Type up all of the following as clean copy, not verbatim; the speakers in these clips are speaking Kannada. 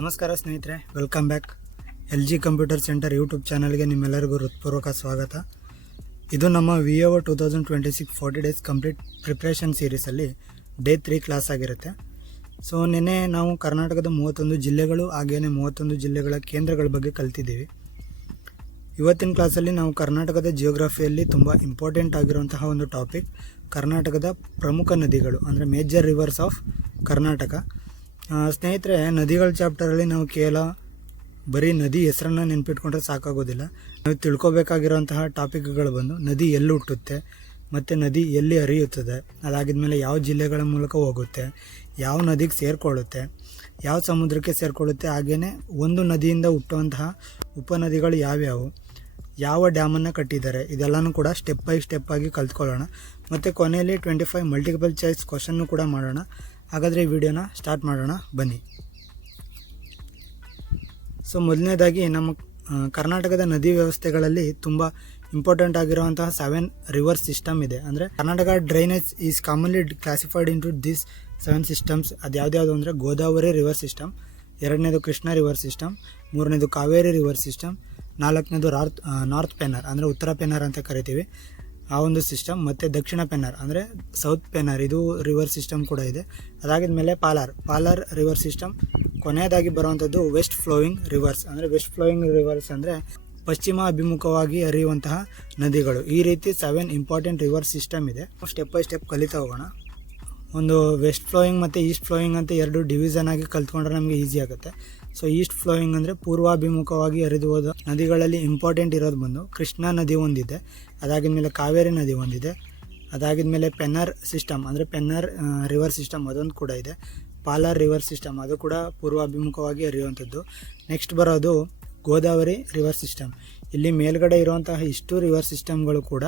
ನಮಸ್ಕಾರ ಸ್ನೇಹಿತರೆ, welcome back. LG computer centre YouTube ಚಾನಲ್ಗೆ ನಿಮ್ಮೆಲ್ಲರಿಗೂ ಹೃತ್ಪೂರ್ವಕ ಸ್ವಾಗತ. ಇದು ನಮ್ಮ VAO 2026 40 ಡೇಸ್ ಕಂಪ್ಲೀಟ್ ಪ್ರಿಪ್ರೇಷನ್ ಸೀರೀಸಲ್ಲಿ ಡೇ 3 ಕ್ಲಾಸ್ ಆಗಿರುತ್ತೆ. ಸೊ ನಿನ್ನೆ ನಾವು ಕರ್ನಾಟಕದ 31 ಜಿಲ್ಲೆಗಳು ಹಾಗೆಯೇ 31 ಜಿಲ್ಲೆಗಳ ಕೇಂದ್ರಗಳ ಬಗ್ಗೆ ಕಲ್ತಿದ್ದೀವಿ. ಇವತ್ತಿನ ಕ್ಲಾಸಲ್ಲಿ ನಾವು ಕರ್ನಾಟಕದ ಜಿಯೋಗ್ರಫಿಯಲ್ಲಿ ತುಂಬ ಇಂಪಾರ್ಟೆಂಟ್ ಆಗಿರುವಂತಹ ಒಂದು ಟಾಪಿಕ್ ಕರ್ನಾಟಕದ ಪ್ರಮುಖ ನದಿಗಳು, ಅಂದರೆ ಮೇಜರ್ ರಿವರ್ಸ್ ಆಫ್ ಕರ್ನಾಟಕ. ಸ್ನೇಹಿತರೆ, ನದಿಗಳ ಚಾಪ್ಟರಲ್ಲಿ ನಾವು ಕೇವಲ ಬರೀ ನದಿ ಹೆಸರನ್ನು ನೆನ್ಪಿಟ್ಕೊಂಡ್ರೆ ಸಾಕಾಗೋದಿಲ್ಲ. ನಾವು ತಿಳ್ಕೊಬೇಕಾಗಿರೋಂತಹ ಟಾಪಿಕ್ಗಳು ಬಂದು ನದಿ ಎಲ್ಲಿ ಹುಟ್ಟುತ್ತೆ ಮತ್ತು ನದಿ ಎಲ್ಲಿ ಹರಿಯುತ್ತದೆ, ಅದಾಗಿದ್ಮೇಲೆ ಯಾವ ಜಿಲ್ಲೆಗಳ ಮೂಲಕ ಹೋಗುತ್ತೆ, ಯಾವ ನದಿಗೆ ಸೇರಿಕೊಳ್ಳುತ್ತೆ, ಯಾವ ಸಮುದ್ರಕ್ಕೆ ಸೇರಿಕೊಳ್ಳುತ್ತೆ, ಹಾಗೆಯೇ ಒಂದು ನದಿಯಿಂದ ಹುಟ್ಟುವಂತಹ ಉಪನದಿಗಳು ಯಾವ್ಯಾವು, ಯಾವ ಡ್ಯಾಮನ್ನು ಕಟ್ಟಿದ್ದಾರೆ, ಇದೆಲ್ಲನೂ ಕೂಡ ಸ್ಟೆಪ್ ಬೈ ಸ್ಟೆಪ್ ಆಗಿ ಕಲ್ತ್ಕೊಳ್ಳೋಣ. ಮತ್ತು ಕೊನೆಯಲ್ಲಿ 25 ಮಲ್ಟಿಪಲ್ ಚಾಯ್ಸ್ ಕ್ವಶನ್ನು ಕೂಡ ಮಾಡೋಣ. ಹಾಗಾದರೆ ಈ ವಿಡಿಯೋನ ಸ್ಟಾರ್ಟ್ ಮಾಡೋಣ, ಬನ್ನಿ. ಸೊ ಮೊದಲನೇದಾಗಿ ನಮ್ಮ ಕರ್ನಾಟಕದ ನದಿ ವ್ಯವಸ್ಥೆಗಳಲ್ಲಿ ತುಂಬ ಇಂಪಾರ್ಟೆಂಟ್ ಆಗಿರುವಂತಹ 7 ರಿವರ್ ಸಿಸ್ಟಮ್ ಇದೆ. ಅಂದರೆ Karnataka drainage is commonly classified into this 7 systems. ಅದು ಯಾವ್ದು ಅಂದರೆ ಗೋದಾವರಿ ರಿವರ್ ಸಿಸ್ಟಮ್, ಎರಡನೇದು ಕೃಷ್ಣ ರಿವರ್ ಸಿಸ್ಟಮ್, ಮೂರನೇದು ಕಾವೇರಿ ರಿವರ್ ಸಿಸ್ಟಮ್, ನಾಲ್ಕನೇದು ನಾರ್ತ್ ಪೆನ್ನರ್ ಅಂದರೆ ಉತ್ತರ ಪೆನ್ನರ್ ಅಂತ ಕರಿತೀವಿ, ಆ ಒಂದು ಸಿಸ್ಟಮ್, ಮತ್ತು ದಕ್ಷಿಣ ಪೆನ್ನರ್ ಅಂದರೆ ಸೌತ್ ಪೆನ್ನರ್, ಇದು ರಿವರ್ ಸಿಸ್ಟಮ್ ಕೂಡ ಇದೆ. ಅದಾಗಿದ್ಮೇಲೆ ಪಾಲಾರ್ ರಿವರ್ ಸಿಸ್ಟಮ್, ಕೊನೆಯದಾಗಿ ಬರುವಂಥದ್ದು ವೆಸ್ಟ್ ಫ್ಲೋಯಿಂಗ್ ರಿವರ್ಸ್. ಅಂದರೆ ವೆಸ್ಟ್ ಫ್ಲೋಯಿಂಗ್ ರಿವರ್ಸ್ ಅಂದರೆ ಪಶ್ಚಿಮ ಅಭಿಮುಖವಾಗಿ ಹರಿಯುವಂತಹ ನದಿಗಳು. ಈ ರೀತಿ 7 ಇಂಪಾರ್ಟೆಂಟ್ ರಿವರ್ ಸಿಸ್ಟಮ್ ಇದೆ. ಸ್ಟೆಪ್ ಬೈ ಸ್ಟೆಪ್ ಕಲಿತಾ ಹೋಗೋಣ. ಒಂದು ವೆಸ್ಟ್ ಫ್ಲೋಯಿಂಗ್ ಮತ್ತು ಈಸ್ಟ್ ಫ್ಲೋಯಿಂಗ್ ಅಂತ 2 ಡಿವಿಷನ್ ಆಗಿ ಕಲ್ತ್ಕೊಂಡ್ರೆ ನಮಗೆ ಈಸಿ ಆಗುತ್ತೆ. ಸೊ ಈಸ್ಟ್ ಫ್ಲೋಯಿಂಗ್ ಅಂದರೆ ಪೂರ್ವಾಭಿಮುಖವಾಗಿ ಹರಿದು ಹೋದ ನದಿಗಳಲ್ಲಿ ಇಂಪಾರ್ಟೆಂಟ್ ಇರೋದು ಬಂದು ಕೃಷ್ಣಾ ನದಿ ಒಂದಿದೆ, ಅದಾಗಿದ್ಮೇಲೆ ಕಾವೇರಿ ನದಿ ಒಂದಿದೆ, ಅದಾಗಿದ್ಮೇಲೆ ಪೆನ್ನರ್ ಸಿಸ್ಟಮ್ ಅಂದರೆ ಪೆನ್ನರ್ ರಿವರ್ ಸಿಸ್ಟಮ್ ಅದೊಂದು ಕೂಡ ಇದೆ, ಪಾಲಾರ್ ರಿವರ್ ಸಿಸ್ಟಮ್ ಅದು ಕೂಡ ಪೂರ್ವಾಭಿಮುಖವಾಗಿ ಹರಿಯುವಂಥದ್ದು. ನೆಕ್ಸ್ಟ್ ಬರೋದು ಗೋದಾವರಿ ರಿವರ್ ಸಿಸ್ಟಮ್. ಇಲ್ಲಿ ಮೇಲ್ಗಡೆ ಇರುವಂತಹ ಇಷ್ಟು ರಿವರ್ ಸಿಸ್ಟಮ್ಗಳು ಕೂಡ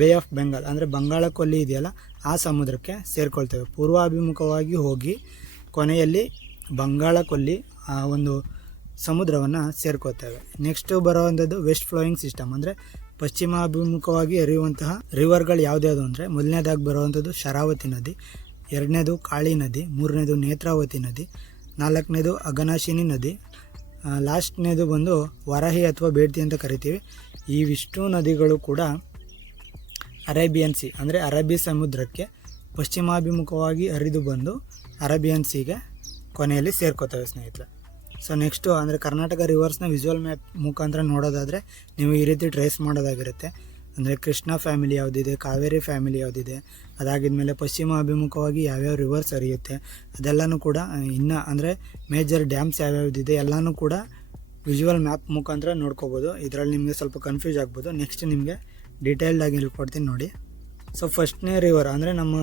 ಬೇ ಆಫ್ ಬೆಂಗಾಲ್ ಅಂದರೆ ಬಂಗಾಳ ಕೊಲ್ಲಿ ಇದೆಯಲ್ಲ ಆ ಸಮುದ್ರಕ್ಕೆ ಸೇರಿಕೊಳ್ತೇವೆ. ಪೂರ್ವಾಭಿಮುಖವಾಗಿ ಹೋಗಿ ಕೊನೆಯಲ್ಲಿ ಬಂಗಾಳ ಕೊಲ್ಲಿ ಆ ಒಂದು ಸಮುದ್ರವನ್ನು ಸೇರ್ಕೋತೇವೆ. ನೆಕ್ಸ್ಟ್ ಬರುವಂಥದ್ದು ವೆಸ್ಟ್ ಫ್ಲೋಯಿಂಗ್ ಸಿಸ್ಟಮ್ ಅಂದರೆ ಪಶ್ಚಿಮ ಅಭಿಮುಖವಾಗಿ ಹರಿಯುವಂತಹ ರಿವರ್ಗಳು ಯಾವ್ದ್ಯಾವುದು ಅಂದರೆ ಮೊದಲನೇದಾಗಿ ಬರುವಂಥದ್ದು ಶರಾವತಿ ನದಿ, ಎರಡನೇದು ಕಾಳಿ ನದಿ, ಮೂರನೇದು ನೇತ್ರಾವತಿ ನದಿ, ನಾಲ್ಕನೇದು ಅಘನಾಶಿನಿ ನದಿ, ಲಾಸ್ಟ್ನೇದು ಬಂದು ವರಾಹಿ ಅಥವಾ ಬೇಡ್ತಿ ಅಂತ ಕರಿತೀವಿ. ಈ ವಿಷ್ಣು ನದಿಗಳು ಕೂಡ ಅರೇಬಿಯನ್ ಸಿ ಅಂದರೆ ಅರಬ್ಬಿ ಸಮುದ್ರಕ್ಕೆ ಪಶ್ಚಿಮಾಭಿಮುಖವಾಗಿ ಹರಿದು ಬಂದು ಅರೇಬಿಯನ್ ಸಿಗೆ ಕೊನೆಯಲ್ಲಿ ಸೇರ್ಕೋತವೆ ಸ್ನೇಹಿತರೆ. ಸೊ ನೆಕ್ಸ್ಟು ಅಂದರೆ ಕರ್ನಾಟಕ ರಿವರ್ಸ್ನ ವಿಜುವಲ್ ಮ್ಯಾಪ್ ಮುಖಾಂತರ ನೋಡೋದಾದರೆ ನೀವು ಈ ರೀತಿ ಟ್ರೇಸ್ ಮಾಡೋದಾಗಿರುತ್ತೆ. ಅಂದರೆ ಕೃಷ್ಣ ಫ್ಯಾಮಿಲಿ ಯಾವುದಿದೆ, ಕಾವೇರಿ ಫ್ಯಾಮಿಲಿ ಯಾವುದಿದೆ, ಅದಾಗಿದ್ಮೇಲೆ ಪಶ್ಚಿಮ ಅಭಿಮುಖವಾಗಿ ಯಾವ್ಯಾವ ರಿವರ್ಸ್ ಹರಿಯುತ್ತೆ ಅದೆಲ್ಲನೂ ಕೂಡ, ಇನ್ನು ಅಂದರೆ ಮೇಜರ್ ಡ್ಯಾಮ್ಸ್ ಯಾವ್ಯಾವುದಿದೆ ಎಲ್ಲನೂ ಕೂಡ ವಿಜುವಲ್ ಮ್ಯಾಪ್ ಮುಖಾಂತರ ನೋಡ್ಕೋಬೋದು. ಇದರಲ್ಲಿ ನಿಮಗೆ ಸ್ವಲ್ಪ ಕನ್ಫ್ಯೂಸ್ ಆಗ್ಬೋದು. ನೆಕ್ಸ್ಟ್ ನಿಮಗೆ ಡೀಟೇಲ್ಡಾಗಿ ಹೇಳ್ಕೊಡ್ತೀನಿ ನೋಡಿ. ಸೊ ಫಸ್ಟ್ನೇ ರಿವರ್ ಅಂದರೆ ನಮ್ಮ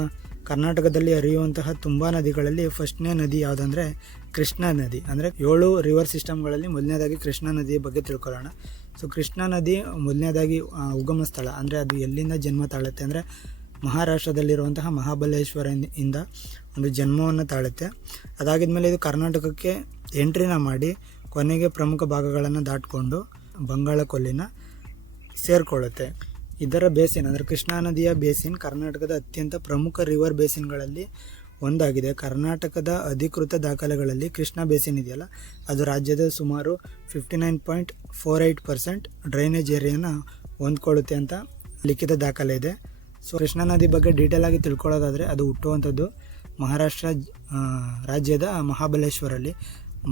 ಕರ್ನಾಟಕದಲ್ಲಿ ಹರಿಯುವಂತಹ ತುಂಬ ನದಿಗಳಲ್ಲಿ ಫಸ್ಟ್ನೇ ನದಿ ಯಾವುದಂದರೆ ಕೃಷ್ಣಾ ನದಿ. ಅಂದರೆ 7 ರಿವರ್ ಸಿಸ್ಟಮ್ಗಳಲ್ಲಿ ಮೊದಲನೇದಾಗಿ ಕೃಷ್ಣಾ ನದಿಯ ಬಗ್ಗೆ ತಿಳ್ಕೊಳ್ಳೋಣ. ಸೊ ಕೃಷ್ಣಾ ನದಿ ಮೊದಲನೇದಾಗಿ ಉಗಮ ಸ್ಥಳ ಅಂದರೆ ಅದು ಎಲ್ಲಿಂದ ಜನ್ಮ ತಾಳುತ್ತೆ ಅಂದರೆ ಮಹಾರಾಷ್ಟ್ರದಲ್ಲಿರುವಂತಹ ಮಹಾಬಲೇಶ್ವರದಿಂದ ಒಂದು ಜನ್ಮವನ್ನು ತಾಳುತ್ತೆ. ಅದಾಗಿದ್ಮೇಲೆ ಇದು ಕರ್ನಾಟಕಕ್ಕೆ ಎಂಟ್ರಿನ ಮಾಡಿ ಕೊನೆಗೆ ಪ್ರಮುಖ ಭಾಗಗಳನ್ನು ದಾಟಿಕೊಂಡು ಬಂಗಾಳ ಕೊಲ್ಲಿನ ಸೇರಿಕೊಳ್ಳುತ್ತೆ. ಇದರ ಬೇಸಿನ್ ಅಂದರೆ ಕೃಷ್ಣಾ ನದಿಯ ಬೇಸಿನ್ ಕರ್ನಾಟಕದ ಅತ್ಯಂತ ಪ್ರಮುಖ ರಿವರ್ ಬೇಸಿನ್ಗಳಲ್ಲಿ ಒಂದಾಗಿದೆ. ಕರ್ನಾಟಕದ ಅಧಿಕೃತ ದಾಖಲೆಗಳಲ್ಲಿ ಕೃಷ್ಣಾ ಬೇಸಿನ್ ಇದೆಯಲ್ಲ ಅದು ರಾಜ್ಯದ ಸುಮಾರು 59.48% ಡ್ರೈನೇಜ್ ಏರಿಯಾನ ಹೊಂದ್ಕೊಳ್ಳುತ್ತೆ ಅಂತ ಲಿಖಿತ ದಾಖಲೆ ಇದೆ. ಸೊ ಕೃಷ್ಣಾ ನದಿ ಬಗ್ಗೆ ಡೀಟೇಲ್ ಆಗಿ ತಿಳ್ಕೊಳ್ಳೋದಾದರೆ ಅದು ಹುಟ್ಟುವಂಥದ್ದು ಮಹಾರಾಷ್ಟ್ರ ರಾಜ್ಯದ ಮಹಾಬಲೇಶ್ವರಲ್ಲಿ.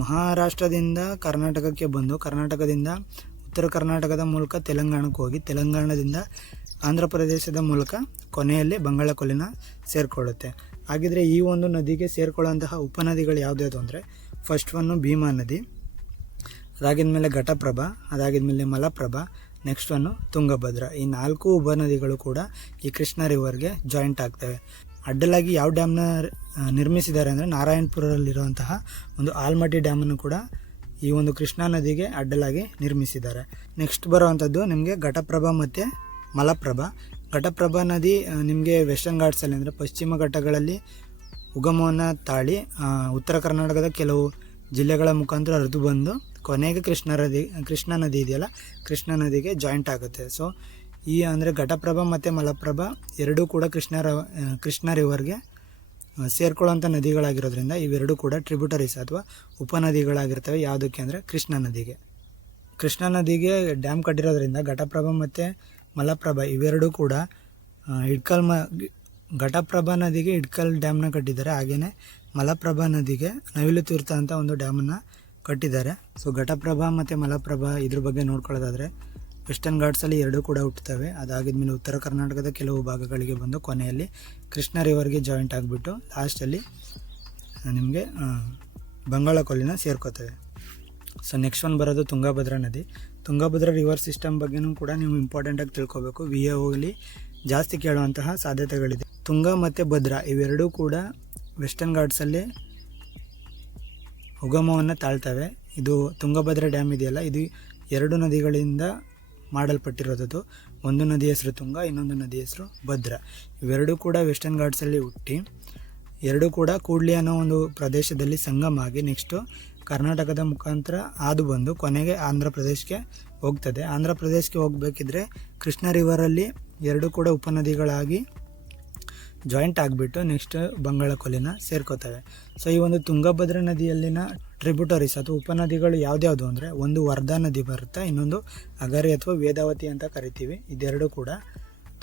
ಮಹಾರಾಷ್ಟ್ರದಿಂದ ಕರ್ನಾಟಕಕ್ಕೆ ಬಂದು ಕರ್ನಾಟಕದಿಂದ ಉತ್ತರ ಕರ್ನಾಟಕದ ಮೂಲಕ ತೆಲಂಗಾಣಕ್ಕೆ ಹೋಗಿ ತೆಲಂಗಾಣದಿಂದ ಆಂಧ್ರ ಪ್ರದೇಶದ ಮೂಲಕ ಕೊನೆಯಲ್ಲಿ ಬಂಗಾಳ ಕೊಲ್ಲಿನ ಸೇರಿಕೊಳ್ಳುತ್ತೆ. ಹಾಗಿದ್ರೆ ಈ ಒಂದು ನದಿಗೆ ಸೇರಿಕೊಳ್ಳುವಂತಹ ಉಪನದಿಗಳು ಯಾವುದ್ಯಾವುದು ಅಂದರೆ ಫಸ್ಟ್ ಒನ್ನು ಭೀಮಾ ನದಿ, ಅದಾಗಿದ್ಮೇಲೆ ಘಟಪ್ರಭಾ, ಅದಾಗಿದ್ಮೇಲೆ ಮಲಪ್ರಭಾ, ನೆಕ್ಸ್ಟ್ ಒನ್ನು ತುಂಗಭದ್ರ. ಈ 4 ಉಪನದಿಗಳು ಕೂಡ ಈ ಕೃಷ್ಣ ರಿವರ್ಗೆ ಜಾಯಿಂಟ್ ಆಗ್ತವೆ. ಅಡ್ಡಲಾಗಿ ಯಾವ ಡ್ಯಾಮ್ನ ನಿರ್ಮಿಸಿದ್ದಾರೆ ಅಂದರೆ ನಾರಾಯಣಪುರದಲ್ಲಿರುವಂತಹ ಒಂದು ಆಲ್ಮಟ್ಟಿ ಡ್ಯಾಮನ್ನು ಕೂಡ ಈ ಒಂದು ಕೃಷ್ಣಾ ನದಿಗೆ ಅಡ್ಡಲಾಗಿ ನಿರ್ಮಿಸಿದ್ದಾರೆ. ನೆಕ್ಸ್ಟ್ ಬರುವಂಥದ್ದು ನಿಮಗೆ ಘಟಪ್ರಭಾ ಮತ್ತು ಮಲಪ್ರಭಾ. ಘಟಪ್ರಭಾ ನದಿ ನಿಮಗೆ ವೆಸ್ಟರ್ನ್ ಘಾಟ್ಸಲ್ಲಿ ಅಂದರೆ ಪಶ್ಚಿಮ ಘಟ್ಟಗಳಲ್ಲಿ ಉಗಮವನ್ನು ತಾಳಿ ಉತ್ತರ ಕರ್ನಾಟಕದ ಕೆಲವು ಜಿಲ್ಲೆಗಳ ಮುಖಾಂತರ ಹರಿದು ಬಂದು ಕೊನೆಗೆ ಕೃಷ್ಣಾ ನದಿ ಇದೆಯಲ್ಲ ಕೃಷ್ಣಾ ನದಿಗೆ ಜಾಯಿಂಟ್ ಆಗುತ್ತೆ. ಸೊ ಈ ಅಂದರೆ ಘಟಪ್ರಭಾ ಮತ್ತು ಮಲಪ್ರಭಾ ಎರಡೂ ಕೂಡ ಕೃಷ್ಣ ರಿವರ್ಗೆ ಸೇರ್ಕೊಳ್ಳೋಂಥ ನದಿಗಳಾಗಿರೋದ್ರಿಂದ ಇವೆರಡೂ ಕೂಡ ಟ್ರಿಬ್ಯೂಟರೀಸ್ ಅಥವಾ ಉಪನದಿಗಳಾಗಿರ್ತವೆ. ಯಾವುದಕ್ಕೆ ಅಂದರೆ ಕೃಷ್ಣಾ ನದಿಗೆ. ಕೃಷ್ಣಾ ನದಿಗೆ ಡ್ಯಾಮ್ ಕಟ್ಟಿರೋದ್ರಿಂದ ಘಟಪ್ರಭಾ ಮತ್ತು ಮಲಪ್ರಭಾ ಇವೆರಡೂ ಕೂಡ ಘಟಪ್ರಭಾ ನದಿಗೆ ಇಡ್ಕಲ್ ಡ್ಯಾಮ್ನ ಕಟ್ಟಿದ್ದಾರೆ. ಹಾಗೆಯೇ ಮಲಪ್ರಭಾ ನದಿಗೆ ನವಿಲು ತೀರ್ಥ ಅಂತ ಒಂದು ಡ್ಯಾಮನ್ನು ಕಟ್ಟಿದ್ದಾರೆ. ಸೊ ಘಟಪ್ರಭಾ ಮತ್ತು ಮಲಪ್ರಭಾ ಇದ್ರ ಬಗ್ಗೆ ನೋಡ್ಕೊಳ್ಳೋದಾದರೆ ವೆಸ್ಟರ್ನ್ ಘಾಟ್ಸಲ್ಲಿ ಎರಡೂ ಕೂಡ ಹುಟ್ಟುತ್ತವೆ. ಅದಾಗಿದ್ಮೇಲೆ ಉತ್ತರ ಕರ್ನಾಟಕದ ಕೆಲವು ಭಾಗಗಳಿಗೆ ಬಂದು ಕೊನೆಯಲ್ಲಿ ಕೃಷ್ಣ ರಿವರ್ಗೆ ಜಾಯಿಂಟ್ ಆಗಿಬಿಟ್ಟು ಲಾಸ್ಟಲ್ಲಿ ನಿಮಗೆ ಬಂಗಾಳ ಕೊಲ್ಲಿನ ಸೇರ್ಕೋತವೆ. ಸೊ ನೆಕ್ಸ್ಟ್ ಒನ್ ಬರೋದು ತುಂಗಭದ್ರಾ ನದಿ. ತುಂಗಭದ್ರಾ ರಿವರ್ ಸಿಸ್ಟಮ್ ಬಗ್ಗೆನೂ ಕೂಡ ನೀವು ಇಂಪಾರ್ಟೆಂಟಾಗಿ ತಿಳ್ಕೊಬೇಕು. VAOಲಿ ಜಾಸ್ತಿ ಕೇಳುವಂತಹ ಸಾಧ್ಯತೆಗಳಿದೆ. ತುಂಗಾ ಮತ್ತು ಭದ್ರಾ ಇವೆರಡೂ ಕೂಡ ವೆಸ್ಟರ್ನ್ ಘಾಟ್ಸಲ್ಲಿ ಉಗಮವನ್ನು ತಾಳ್ತವೆ. ಇದು ತುಂಗಭದ್ರಾ ಡ್ಯಾಮ್ ಇದೆಯಲ್ಲ, ಇದು ಎರಡು ನದಿಗಳಿಂದ ಮಾಡಲ್ಪಟ್ಟಿರೋದು. ಒಂದು ನದಿ ಹೆಸರು ತುಂಗಾ, ಇನ್ನೊಂದು ನದಿ ಹೆಸರು ಭದ್ರಾ. ಇವೆರಡೂ ಕೂಡ ವೆಸ್ಟರ್ನ್ ಘಾಟ್ಸಲ್ಲಿ ಹುಟ್ಟಿ ಎರಡೂ ಕೂಡ ಕೂಡ್ಲಿ ಅನ್ನೋ ಒಂದು ಪ್ರದೇಶದಲ್ಲಿ ಸಂಗಮ ಆಗಿ ನೆಕ್ಸ್ಟು ಕರ್ನಾಟಕದ ಮುಖಾಂತರ ಹಾದು ಬಂದು ಕೊನೆಗೆ ಆಂಧ್ರ ಪ್ರದೇಶಕ್ಕೆ ಹೋಗ್ತದೆ. ಆಂಧ್ರ ಪ್ರದೇಶಕ್ಕೆ ಹೋಗಬೇಕಿದ್ರೆ ಕೃಷ್ಣ ರಿವರಲ್ಲಿ ಎರಡೂ ಕೂಡ ಉಪನದಿಗಳಾಗಿ ಜಾಯಿಂಟ್ ಆಗಿಬಿಟ್ಟು ನೆಕ್ಸ್ಟ್ ಬಂಗಾಳ ಕೊಲ್ಲಿನ ಸೇರ್ಕೋತವೆ. ಸೊ ಈ ಒಂದು ತುಂಗಭದ್ರಾ ನದಿಯಲ್ಲಿನ ಟ್ರಿಬ್ಯೂಟರೀಸ್ ಅಥವಾ ಉಪನದಿಗಳು ಯಾವ್ದ್ಯಾವುದು ಅಂದರೆ ಒಂದು ವರ್ಧಾ ನದಿ ಬರುತ್ತೆ, ಇನ್ನೊಂದು ಅಗರಿ ಅಥವಾ ವೇದಾವತಿ ಅಂತ ಕರಿತೀವಿ. ಇದೆರಡೂ ಕೂಡ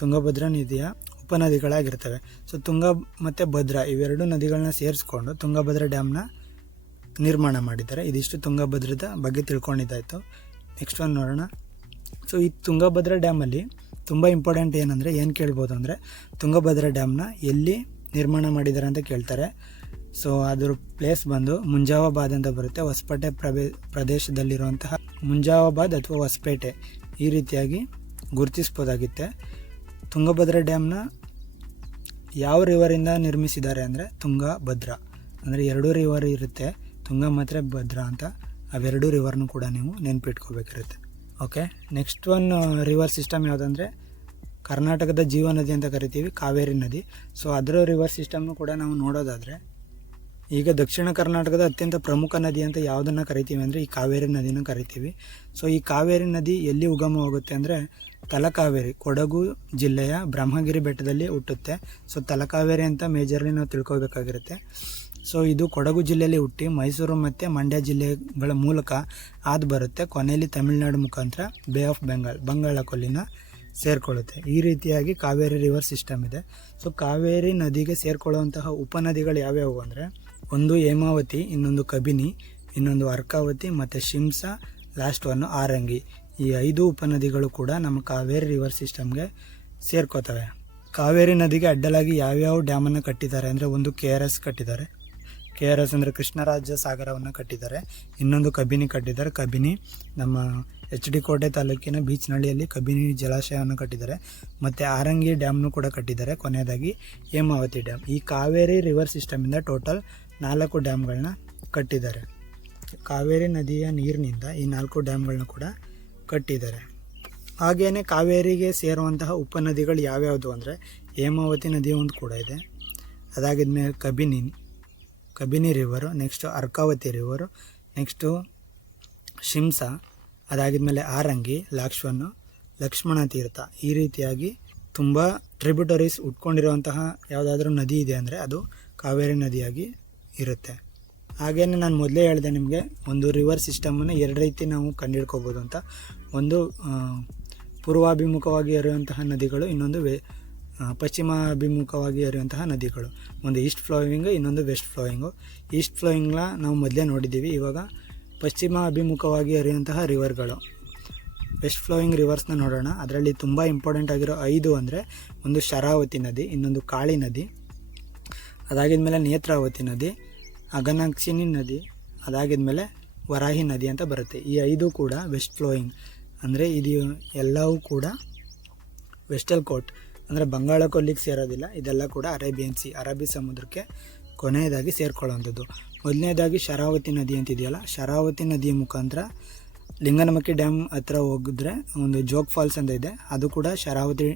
ತುಂಗಭದ್ರಾ ನದಿಯ ಉಪನದಿಗಳಾಗಿರ್ತವೆ. ಸೊ ತುಂಗಾ ಮತ್ತು ಭದ್ರಾ ಇವೆರಡು ನದಿಗಳನ್ನ ಸೇರಿಸ್ಕೊಂಡು ತುಂಗಭದ್ರಾ ಡ್ಯಾಮ್ನ ನಿರ್ಮಾಣ ಮಾಡಿದ್ದಾರೆ. ಇದಿಷ್ಟು ತುಂಗಭದ್ರದ ಬಗ್ಗೆ ತಿಳ್ಕೊಂಡಿದ್ದಾಯಿತು. ನೆಕ್ಸ್ಟ್ ಒನ್ ನೋಡೋಣ. ಸೊ ಈ ತುಂಗಭದ್ರಾ ಡ್ಯಾಮಲ್ಲಿ ತುಂಬ ಇಂಪಾರ್ಟೆಂಟ್ ಏನಂದರೆ ಏನು ಕೇಳ್ಬೋದು ಅಂದರೆ ತುಂಗಭದ್ರಾ ಡ್ಯಾಮ್ನ ಎಲ್ಲಿ ನಿರ್ಮಾಣ ಮಾಡಿದ್ದಾರೆ ಅಂತ ಕೇಳ್ತಾರೆ. ಸೊ ಅದ್ರ ಪ್ಲೇಸ್ ಬಂದು ಮುಂಜಾವಾಬಾದ್ ಅಂತ ಬರುತ್ತೆ. ಹೊಸಪೇಟೆ ಪ್ರದೇಶದಲ್ಲಿರುವಂತಹ ಮುಂಜಾವಾಬಾದ್ ಅಥವಾ ಹೊಸಪೇಟೆ ಈ ರೀತಿಯಾಗಿ ಗುರುತಿಸ್ಬೋದಾಗಿತ್ತೆ. ತುಂಗಭದ್ರಾ ಡ್ಯಾಮ್ನ ಯಾವ ರಿವರಿಂದ ನಿರ್ಮಿಸಿದ್ದಾರೆ ಅಂದರೆ ತುಂಗಭದ್ರಾ. ಅಂದರೆ ಎರಡೂ ರಿವರ್ ಇರುತ್ತೆ, ತುಂಗಾ ಮತ್ತು ಭದ್ರಾ ಅಂತ. ಅವೆರಡೂ ರಿವರ್ನು ಕೂಡ ನೀವು ನೆನಪಿಟ್ಕೋಬೇಕಿರುತ್ತೆ. Okay, next one river system ಯಾವುದಂದರೆ ಕರ್ನಾಟಕದ ಜೀವ ನದಿ ಅಂತ ಕರಿತೀವಿ, ಕಾವೇರಿ ನದಿ. ಸೊ ಅದರ ರಿವರ್ ಸಿಸ್ಟಮ್ನು ಕೂಡ ನಾವು ನೋಡೋದಾದರೆ ಈಗ ದಕ್ಷಿಣ ಕರ್ನಾಟಕದ ಅತ್ಯಂತ ಪ್ರಮುಖ ನದಿ ಅಂತ ಯಾವುದನ್ನು ಕರಿತೀವಿ ಅಂದರೆ ಈ ಕಾವೇರಿ ನದಿನ ಕರಿತೀವಿ. ಸೊ ಈ ಕಾವೇರಿ ನದಿ ಎಲ್ಲಿ ಉಗಮವಾಗುತ್ತೆ ಅಂದರೆ ತಲಕಾವೇರಿ, ಕೊಡಗು ಜಿಲ್ಲೆಯ ಬ್ರಹ್ಮಗಿರಿ ಬೆಟ್ಟದಲ್ಲಿ ಹುಟ್ಟುತ್ತೆ. ಸೊ ತಲಕಾವೇರಿ ಅಂತ ಮೇಜರ್ಲಿ ನಾವು ತಿಳ್ಕೊಬೇಕಾಗಿರುತ್ತೆ. ಸೊ ಇದು ಕೊಡಗು ಜಿಲ್ಲೆಯಲ್ಲಿ ಹುಟ್ಟಿ ಮೈಸೂರು ಮತ್ತು ಮಂಡ್ಯ ಜಿಲ್ಲೆಗಳ ಮೂಲಕ ಹಾದು ಬರುತ್ತೆ. ಕೊನೆಯಲ್ಲಿ ತಮಿಳುನಾಡು ಮುಖಾಂತರ ಬೇ ಆಫ್ ಬೆಂಗಾಲ್ ಬಂಗಾಳ ಕೊಲ್ಲಿನ ಸೇರಿಕೊಳ್ಳುತ್ತೆ. ಈ ರೀತಿಯಾಗಿ ಕಾವೇರಿ ರಿವರ್ ಸಿಸ್ಟಮ್ ಇದೆ. ಸೊ ಕಾವೇರಿ ನದಿಗೆ ಸೇರಿಕೊಳ್ಳುವಂತಹ ಉಪನದಿಗಳು ಯಾವ್ಯಾವು ಅಂದರೆ ಒಂದು ಹೇಮಾವತಿ, ಇನ್ನೊಂದು ಕಬಿನಿ, ಇನ್ನೊಂದು ಅರ್ಕಾವತಿ ಮತ್ತು ಶಿಂಸಾ, ಲಾಸ್ಟ್ ಒನ್ನು ಆರಂಗಿ. ಈ 5 ಉಪನದಿಗಳು ಕೂಡ ನಮ್ಮ ಕಾವೇರಿ ರಿವರ್ ಸಿಸ್ಟಮ್ಗೆ ಸೇರ್ಕೋತವೆ. ಕಾವೇರಿ ನದಿಗೆ ಅಡ್ಡಲಾಗಿ ಯಾವ್ಯಾವ ಡ್ಯಾಮನ್ನು ಕಟ್ಟಿದ್ದಾರೆ ಅಂದರೆ ಒಂದು KRS ಕಟ್ಟಿದ್ದಾರೆ. KRS ಅಂದರೆ ಕೃಷ್ಣರಾಜ ಸಾಗರವನ್ನು ಕಟ್ಟಿದ್ದಾರೆ. ಇನ್ನೊಂದು ಕಬಿನಿ ಕಟ್ಟಿದ್ದಾರೆ. ಕಬಿನಿ ನಮ್ಮ HD ಕೋಟೆ ತಾಲೂಕಿನ ಬೀಚ್ನಳ್ಳಿಯಲ್ಲಿ ಕಬಿನಿ ಜಲಾಶಯವನ್ನು ಕಟ್ಟಿದ್ದಾರೆ. ಮತ್ತು ಆರಂಗಿ ಡ್ಯಾಮ್ನು ಕೂಡ ಕಟ್ಟಿದ್ದಾರೆ. ಕೊನೆಯದಾಗಿ ಹೇಮಾವತಿ ಡ್ಯಾಮ್. ಈ ಕಾವೇರಿ ರಿವರ್ ಸಿಸ್ಟಮಿಂದ ಟೋಟಲ್ 4 ಡ್ಯಾಮ್ಗಳನ್ನ ಕಟ್ಟಿದ್ದಾರೆ. ಕಾವೇರಿ ನದಿಯ ನೀರಿನಿಂದ ಈ 4 ಡ್ಯಾಮ್ಗಳನ್ನ ಕೂಡ ಕಟ್ಟಿದ್ದಾರೆ. ಹಾಗೆಯೇ ಕಾವೇರಿಗೆ ಸೇರುವಂತಹ ಉಪನದಿಗಳು ಯಾವ್ಯಾವುದು ಅಂದರೆ ಹೇಮಾವತಿ ನದಿ ಒಂದು ಕೂಡ ಇದೆ. ಅದಾಗಿದ್ಮೇಲೆ Kabini river, next Arkavathi river, next Shimsha, ಅದಾಗಿದ್ಮೇಲೆ ಆರಂಗಿ, ಲಾಕ್ಷ್ವನ್ನು, ಲಕ್ಷ್ಮಣ ತೀರ್ಥ. ಈ ರೀತಿಯಾಗಿ ತುಂಬ ಟ್ರಿಬ್ಯೂಟರೀಸ್ ಉಟ್ಕೊಂಡಿರುವಂತಹ ಯಾವುದಾದ್ರೂ ನದಿ ಇದೆ ಅಂದರೆ ಅದು ಕಾವೇರಿ ನದಿಯಾಗಿ ಇರುತ್ತೆ. ಹಾಗೆಯೇ ನಾನು ಮೊದಲೇ ಹೇಳಿದೆ ನಿಮಗೆ ಒಂದು ರಿವರ್ ಸಿಸ್ಟಮನ್ನು 2 ರೀತಿ ನಾವು ಕಂಡುಹಿಡ್ಕೋಬೋದು ಅಂತ. ಒಂದು ಪೂರ್ವಾಭಿಮುಖವಾಗಿ ಹರಿಯುವಂತಹ ನದಿಗಳು, ಇನ್ನೊಂದು ಪಶ್ಚಿಮಾಭಿಮುಖವಾಗಿ ಹರಿಯುವಂತಹ ನದಿಗಳು. ಒಂದು ಈಸ್ಟ್ ಫ್ಲೋಯಿಂಗು, ಇನ್ನೊಂದು ವೆಸ್ಟ್ ಫ್ಲೋಯಿಂಗು. ಈಸ್ಟ್ ಫ್ಲೋಯಿಂಗ್ನ ನಾವು ಮೊದಲೇ ನೋಡಿದ್ದೀವಿ. ಇವಾಗ ಪಶ್ಚಿಮ ಅಭಿಮುಖವಾಗಿ ಹರಿಯುವಂತಹ ರಿವರ್ಗಳು, ವೆಸ್ಟ್ ಫ್ಲೋಯಿಂಗ್ ರಿವರ್ಸ್ನ ನೋಡೋಣ. ಅದರಲ್ಲಿ ತುಂಬ ಇಂಪಾರ್ಟೆಂಟ್ ಆಗಿರೋ 5 ಅಂದರೆ ಒಂದು ಶರಾವತಿ ನದಿ, ಇನ್ನೊಂದು ಕಾಳಿ ನದಿ, ಅದಾಗಿದ್ಮೇಲೆ ನೇತ್ರಾವತಿ ನದಿ, ಅಗನಾಕ್ಷಿನಿ ನದಿ, ಅದಾಗಿದ್ಮೇಲೆ ವರಾಹಿ ನದಿ ಅಂತ ಬರುತ್ತೆ. ಈ 5 ಕೂಡ ವೆಸ್ಟ್ ಫ್ಲೋಯಿಂಗ್. ಅಂದರೆ ಇದು ಎಲ್ಲವೂ ಕೂಡ ವೆಸ್ಟಲ್ ಕೋಟ್ ಅಂದರೆ ಬಂಗಾಳ ಕೊಲ್ಲಿಗೆ ಸೇರೋದಿಲ್ಲ. ಇದೆಲ್ಲ ಕೂಡ ಅರೇಬಿಯನ್ ಸಿ, ಅರಬ್ಬಿ ಸಮುದ್ರಕ್ಕೆ ಕೊನೆಯದಾಗಿ ಸೇರ್ಕೊಳ್ಳುವಂಥದ್ದು. ಮೊದಲನೇದಾಗಿ ಶರಾವತಿ ನದಿ ಅಂತಿದೆಯಲ್ಲ, ಶರಾವತಿ ನದಿಯ ಮುಖಾಂತರ ಲಿಂಗನಮಕ್ಕಿ ಡ್ಯಾಮ್ ಹತ್ರ ಹೋಗಿದ್ರೆ ಒಂದು ಜೋಗ್ ಫಾಲ್ಸ್ ಅಂತ ಇದೆ, ಅದು ಕೂಡ ಶರಾವತಿ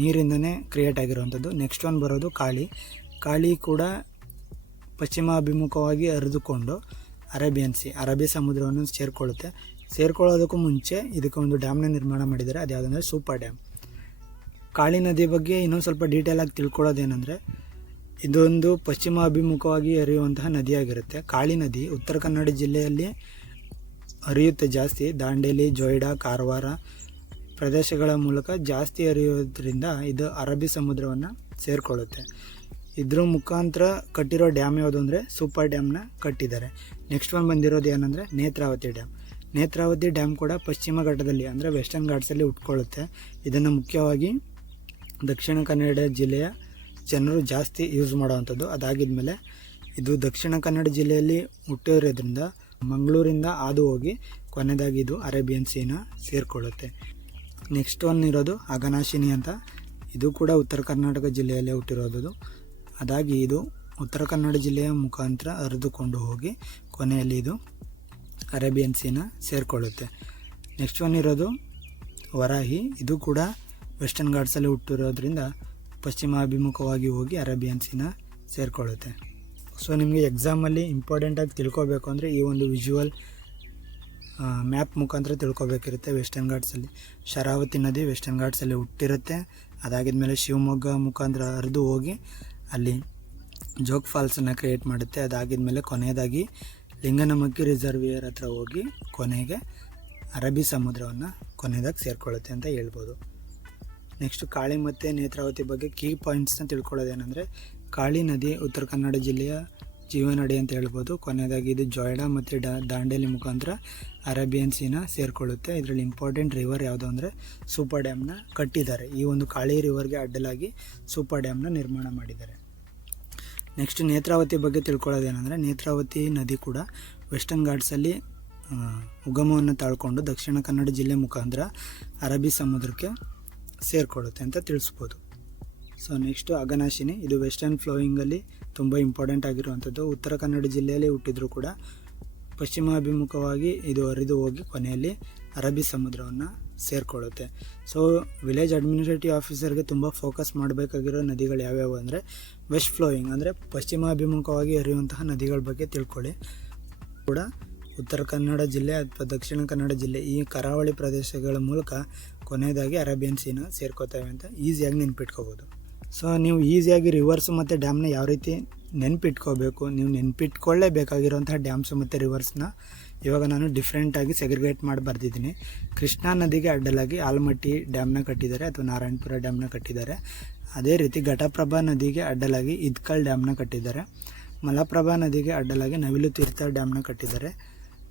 ನೀರಿಂದನೇ ಕ್ರಿಯೇಟ್ ಆಗಿರುವಂಥದ್ದು. ನೆಕ್ಸ್ಟ್ ಒನ್ ಬರೋದು ಕಾಳಿ ಕೂಡ ಪಶ್ಚಿಮ ಅಭಿಮುಖವಾಗಿ ಹರಿದುಕೊಂಡು ಅರೇಬಿಯನ್ ಸಿ, ಅರಬ್ಬಿ ಸಮುದ್ರವನ್ನು ಸೇರ್ಕೊಳ್ಳೋದಕ್ಕೂ ಮುಂಚೆ ಇದಕ್ಕೆ ಒಂದು ಡ್ಯಾಮ್ನ ನಿರ್ಮಾಣ ಮಾಡಿದ್ದಾರೆ. ಅದು ಯಾವುದಂದರೆ ಸೂಪರ್ ಡ್ಯಾಮ್. ಕಾಳಿ ನದಿ ಬಗ್ಗೆ ಇನ್ನೊಂದು ಸ್ವಲ್ಪ ಡೀಟೇಲಾಗಿ ತಿಳ್ಕೊಳ್ಳೋದೇನೆಂದರೆ ಇದೊಂದು ಪಶ್ಚಿಮ ಅಭಿಮುಖವಾಗಿ ಹರಿಯುವಂತಹ ನದಿಯಾಗಿರುತ್ತೆ. ಕಾಳಿ ನದಿ ಉತ್ತರ ಕನ್ನಡ ಜಿಲ್ಲೆಯಲ್ಲಿ ಹರಿಯುತ್ತೆ ಜಾಸ್ತಿ. ದಾಂಡೇಲಿ, ಜೊಯ್ಡಾ, ಕಾರವಾರ ಪ್ರದೇಶಗಳ ಮೂಲಕ ಜಾಸ್ತಿ ಹರಿಯೋದ್ರಿಂದ ಇದು ಅರಬ್ಬಿ ಸಮುದ್ರವನ್ನು ಸೇರಿಕೊಳ್ಳುತ್ತೆ. ಇದ್ರ ಮುಖಾಂತರ ಕಟ್ಟಿರೋ ಡ್ಯಾಮ್ ಯಾವುದು ಅಂದರೆ ಸೂಪರ್ ಡ್ಯಾಮ್ನ ಕಟ್ಟಿದ್ದಾರೆ. ನೆಕ್ಸ್ಟ್ ಒನ್ ಬಂದಿರೋದು ಏನಂದರೆ ನೇತ್ರಾವತಿ ಡ್ಯಾಮ್. ನೇತ್ರಾವತಿ ಡ್ಯಾಮ್ ಕೂಡ ಪಶ್ಚಿಮ ಘಟ್ಟದಲ್ಲಿ ಅಂದರೆ ವೆಸ್ಟರ್ನ್ ಘಾಟ್ಸಲ್ಲಿ ಹುಟ್ಕೊಳ್ಳುತ್ತೆ. ಇದನ್ನು ಮುಖ್ಯವಾಗಿ ದಕ್ಷಿಣ ಕನ್ನಡ ಜಿಲ್ಲೆಯ ಜನರು ಜಾಸ್ತಿ ಯೂಸ್ ಮಾಡೋವಂಥದ್ದು. ಅದಾಗಿದ್ಮೇಲೆ ಇದು ದಕ್ಷಿಣ ಕನ್ನಡ ಜಿಲ್ಲೆಯಲ್ಲಿ ಹುಟ್ಟಿರೋದ್ರಿಂದ ಮಂಗಳೂರಿಂದ ಹಾದು ಹೋಗಿ ಕೊನೆಯದಾಗಿ ಇದು ಅರೇಬಿಯನ್ ಸೀನ ಸೇರಿಕೊಳ್ಳುತ್ತೆ. ನೆಕ್ಸ್ಟ್ ಒನ್ ಇರೋದು ಅಘನಾಶಿನಿ ಅಂತ. ಇದು ಕೂಡ ಉತ್ತರ ಕರ್ನಾಟಕ ಜಿಲ್ಲೆಯಲ್ಲೇ ಹುಟ್ಟಿರೋದು. ಅದಾಗಿ ಇದು ಉತ್ತರ ಕನ್ನಡ ಜಿಲ್ಲೆಯ ಮುಖಾಂತರ ಹರಿದುಕೊಂಡು ಹೋಗಿ ಕೊನೆಯಲ್ಲಿ ಇದು ಅರೇಬಿಯನ್ ಸೀನ ಸೇರಿಕೊಳ್ಳುತ್ತೆ. ನೆಕ್ಸ್ಟ್ ಒನ್ ಇರೋದು ವರಾಹಿ. ಇದು ಕೂಡ ವೆಸ್ಟರ್ನ್ ಘಾಟ್ಸಲ್ಲಿ ಹುಟ್ಟಿರೋದ್ರಿಂದ ಪಶ್ಚಿಮ ಅಭಿಮುಖವಾಗಿ ಹೋಗಿ ಅರೇಬಿಯನ್ ಸೀನ ಸೇರಿಕೊಳ್ಳುತ್ತೆ. ಸೊ ನಿಮಗೆ ಎಕ್ಸಾಮಲ್ಲಿ ಇಂಪಾರ್ಟೆಂಟಾಗಿ ತಿಳ್ಕೊಬೇಕು ಅಂದರೆ ಈ ಒಂದು ವಿಜುವಲ್ ಮ್ಯಾಪ್ ಮುಖಾಂತರ ತಿಳ್ಕೊಬೇಕಿರುತ್ತೆ. ವೆಸ್ಟರ್ನ್ ಘಾಟ್ಸಲ್ಲಿ ಶರಾವತಿ ನದಿ ವೆಸ್ಟರ್ನ್ ಘಾಟ್ಸಲ್ಲಿ ಹುಟ್ಟಿರುತ್ತೆ. ಅದಾಗಿದ್ಮೇಲೆ ಶಿವಮೊಗ್ಗ ಮುಖಾಂತರ ಹರಿದು ಹೋಗಿ ಅಲ್ಲಿ ಜೋಗ್ ಫಾಲ್ಸನ್ನು ಕ್ರಿಯೇಟ್ ಮಾಡುತ್ತೆ. ಅದಾಗಿದ್ಮೇಲೆ ಕೊನೆಯದಾಗಿ ಲಿಂಗನಮಕ್ಕಿ ರಿಸರ್ವಿಯರ್ ಹತ್ರ ಹೋಗಿ ಕೊನೆಗೆ ಅರಬ್ಬಿ ಸಮುದ್ರವನ್ನು ಕೊನೆಯದಾಗಿ ಸೇರಿಕೊಳ್ಳುತ್ತೆ ಅಂತ ಹೇಳ್ಬೋದು. ನೆಕ್ಸ್ಟ್ ಕಾಳಿ ಮತ್ತು ನೇತ್ರಾವತಿ ಬಗ್ಗೆ ಕೀ ಪಾಯಿಂಟ್ಸ್ನ ತಿಳ್ಕೊಳ್ಳೋದೇನೆಂದರೆ ಕಾಳಿ ನದಿ ಉತ್ತರ ಕನ್ನಡ ಜಿಲ್ಲೆಯ ಜೀವನಡಿ ಅಂತ ಹೇಳ್ಬೋದು. ಕೊನೆಯದಾಗಿ ಇದು ಜೊಯ್ಡಾ ಮತ್ತು ದಾಂಡೇಲಿ ಮುಖಾಂತರ ಅರೇಬಿಯನ್ ಸೀನ ಸೇರಿಕೊಳ್ಳುತ್ತೆ. ಇದರಲ್ಲಿ ಇಂಪಾರ್ಟೆಂಟ್ ರಿವರ್ ಯಾವುದು ಅಂದರೆ ಸೂಪರ್ ಡ್ಯಾಮ್ನ ಕಟ್ಟಿದ್ದಾರೆ. ಈ ಒಂದು ಕಾಳಿ ರಿವರ್ಗೆ ಅಡ್ಡಲಾಗಿ ಸೂಪರ್ ಡ್ಯಾಮ್ನ ನಿರ್ಮಾಣ ಮಾಡಿದ್ದಾರೆ. ನೆಕ್ಸ್ಟ್ ನೇತ್ರಾವತಿ ಬಗ್ಗೆ ತಿಳ್ಕೊಳ್ಳೋದೇನೆಂದರೆ ನೇತ್ರಾವತಿ ನದಿ ಕೂಡ ವೆಸ್ಟರ್ನ್ ಘಾಟ್ಸಲ್ಲಿ ಉಗಮವನ್ನು ತಾಳ್ಕೊಂಡು ದಕ್ಷಿಣ ಕನ್ನಡ ಜಿಲ್ಲೆ ಮುಖಾಂತರ ಅರಬ್ಬಿ ಸಮುದ್ರಕ್ಕೆ ಸೇರಿಕೊಳ್ಳುತ್ತೆ ಅಂತ ತಿಳಿಸ್ಬೋದು. So next Aghanashini. ಇದು ವೆಸ್ಟರ್ನ್ ಫ್ಲೋಯಿಂಗಲ್ಲಿ ತುಂಬ ಇಂಪಾರ್ಟೆಂಟ್ ಆಗಿರುವಂಥದ್ದು. ಉತ್ತರ ಕನ್ನಡ ಜಿಲ್ಲೆಯಲ್ಲಿ ಹುಟ್ಟಿದ್ರೂ ಕೂಡ ಪಶ್ಚಿಮ ಅಭಿಮುಖವಾಗಿ ಇದು ಹರಿದು ಹೋಗಿ ಕೊನೆಯಲ್ಲಿ ಅರಬ್ಬಿ ಸಮುದ್ರವನ್ನು ಸೇರಿಕೊಳ್ಳುತ್ತೆ. ಸೊ ವಿಲೇಜ್ ಅಡ್ಮಿನಿಸ್ಟ್ರೇಟಿವ್ ಆಫೀಸರ್ಗೆ ತುಂಬ ಫೋಕಸ್ ಮಾಡಬೇಕಾಗಿರೋ ನದಿಗಳು ಯಾವ್ಯಾವು ಅಂದರೆ ವೆಸ್ಟ್ ಫ್ಲೋಯಿಂಗ್ ಅಂದರೆ ಪಶ್ಚಿಮ ಅಭಿಮುಖವಾಗಿ ಹರಿಯುವಂತಹ ನದಿಗಳ ಬಗ್ಗೆ ತಿಳ್ಕೊಳ್ಳಿ. ಕೂಡ ಉತ್ತರ ಕನ್ನಡ ಜಿಲ್ಲೆ ಅಥವಾ ದಕ್ಷಿಣ ಕನ್ನಡ ಜಿಲ್ಲೆ ಈ ಕರಾವಳಿ ಪ್ರದೇಶಗಳ ಮೂಲಕ ಕೊನೆಯದಾಗಿ ಅರೇಬಿಯನ್ ಸೀನ ಸೇರ್ಕೋತವೆ ಅಂತ ಈಸಿಯಾಗಿ ನೆನ್ಪಿಟ್ಕೋಬೋದು. ಸೊ ನೀವು ಈಸಿಯಾಗಿ ರಿವರ್ಸು ಮತ್ತು ಡ್ಯಾಮ್ನ ಯಾವ ರೀತಿ ನೆನ್ಪಿಟ್ಕೋಬೇಕು, ನೀವು ನೆನ್ಪಿಟ್ಕೊಳ್ಳೇಬೇಕಾಗಿರುವಂತಹ ಡ್ಯಾಮ್ಸು ಮತ್ತು ರಿವರ್ಸ್ನ ಇವಾಗ ನಾನು ಡಿಫ್ರೆಂಟಾಗಿ ಸೆಗ್ರಿಗೇಟ್ ಮಾಡಿ ಬರ್ದಿದ್ದೀನಿ. ಕೃಷ್ಣಾ ನದಿಗೆ ಅಡ್ಡಲಾಗಿ ಆಲಮಟ್ಟಿ ಡ್ಯಾಮ್ನ ಕಟ್ಟಿದ್ದಾರೆ ಅಥವಾ ನಾರಾಯಣಪುರ ಡ್ಯಾಮ್ನ ಕಟ್ಟಿದ್ದಾರೆ. ಅದೇ ರೀತಿ ಘಟಪ್ರಭಾ ನದಿಗೆ ಅಡ್ಡಲಾಗಿ ಇದ್ಕಲ್ ಡ್ಯಾಮ್ನ ಕಟ್ಟಿದ್ದಾರೆ. ಮಲಪ್ರಭಾ ನದಿಗೆ ಅಡ್ಡಲಾಗಿ ನವಿಲು ತೀರ್ಥ ಡ್ಯಾಮ್ನ ಕಟ್ಟಿದ್ದಾರೆ.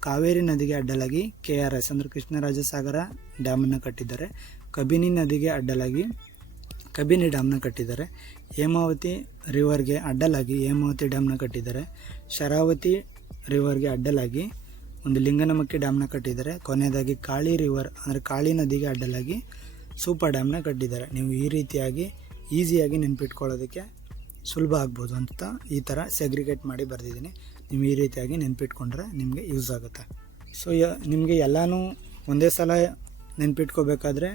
ಕಾವೇರಿ ನದಿಗೆ ಅಡ್ಡಲಾಗಿ KRS ಅಂದರೆ ಕೃಷ್ಣರಾಜಸಾಗರ ಡ್ಯಾಮನ್ನು ಕಟ್ಟಿದ್ದಾರೆ. ಕಬಿನಿ ನದಿಗೆ ಅಡ್ಡಲಾಗಿ ಕಬಿನಿ ಡ್ಯಾಮ್ನ ಕಟ್ಟಿದ್ದಾರೆ. ಹೇಮಾವತಿ ರಿವರ್ಗೆ ಅಡ್ಡಲಾಗಿ ಹೇಮಾವತಿ ಡ್ಯಾಮ್ನ ಕಟ್ಟಿದ್ದಾರೆ. ಶರಾವತಿ ರಿವರ್ಗೆ ಅಡ್ಡಲಾಗಿ ಒಂದು ಲಿಂಗನಮಕ್ಕಿ ಡ್ಯಾಮ್ನ ಕಟ್ಟಿದ್ದಾರೆ. ಕೊನೆಯದಾಗಿ ಕಾಳಿ ರಿವರ್ ಅಂದರೆ ಕಾಳಿ ನದಿಗೆ ಅಡ್ಡಲಾಗಿ ಸೂಪರ್ ಡ್ಯಾಮ್ನ ಕಟ್ಟಿದ್ದಾರೆ. ನೀವು ಈ ರೀತಿಯಾಗಿ ಈಸಿಯಾಗಿ ನೆನ್ಪಿಟ್ಕೊಳ್ಳೋದಕ್ಕೆ ಸುಲಭ ಆಗ್ಬೋದು ಅಂತ ಈ ಥರ ಸೆಗ್ರಿಗೇಟ್ ಮಾಡಿ ಬರೆದಿದ್ದೀನಿ. ನೀವು ಈ ರೀತಿಯಾಗಿ ನೆನ್ಪಿಟ್ಕೊಂಡ್ರೆ ನಿಮಗೆ ಯೂಸ್ ಆಗುತ್ತೆ. ಸೊ ನಿಮಗೆ ಎಲ್ಲನೂ ಒಂದೇ ಸಲ ನೆನ್ಪಿಟ್ಕೋಬೇಕಾದ್ರೆ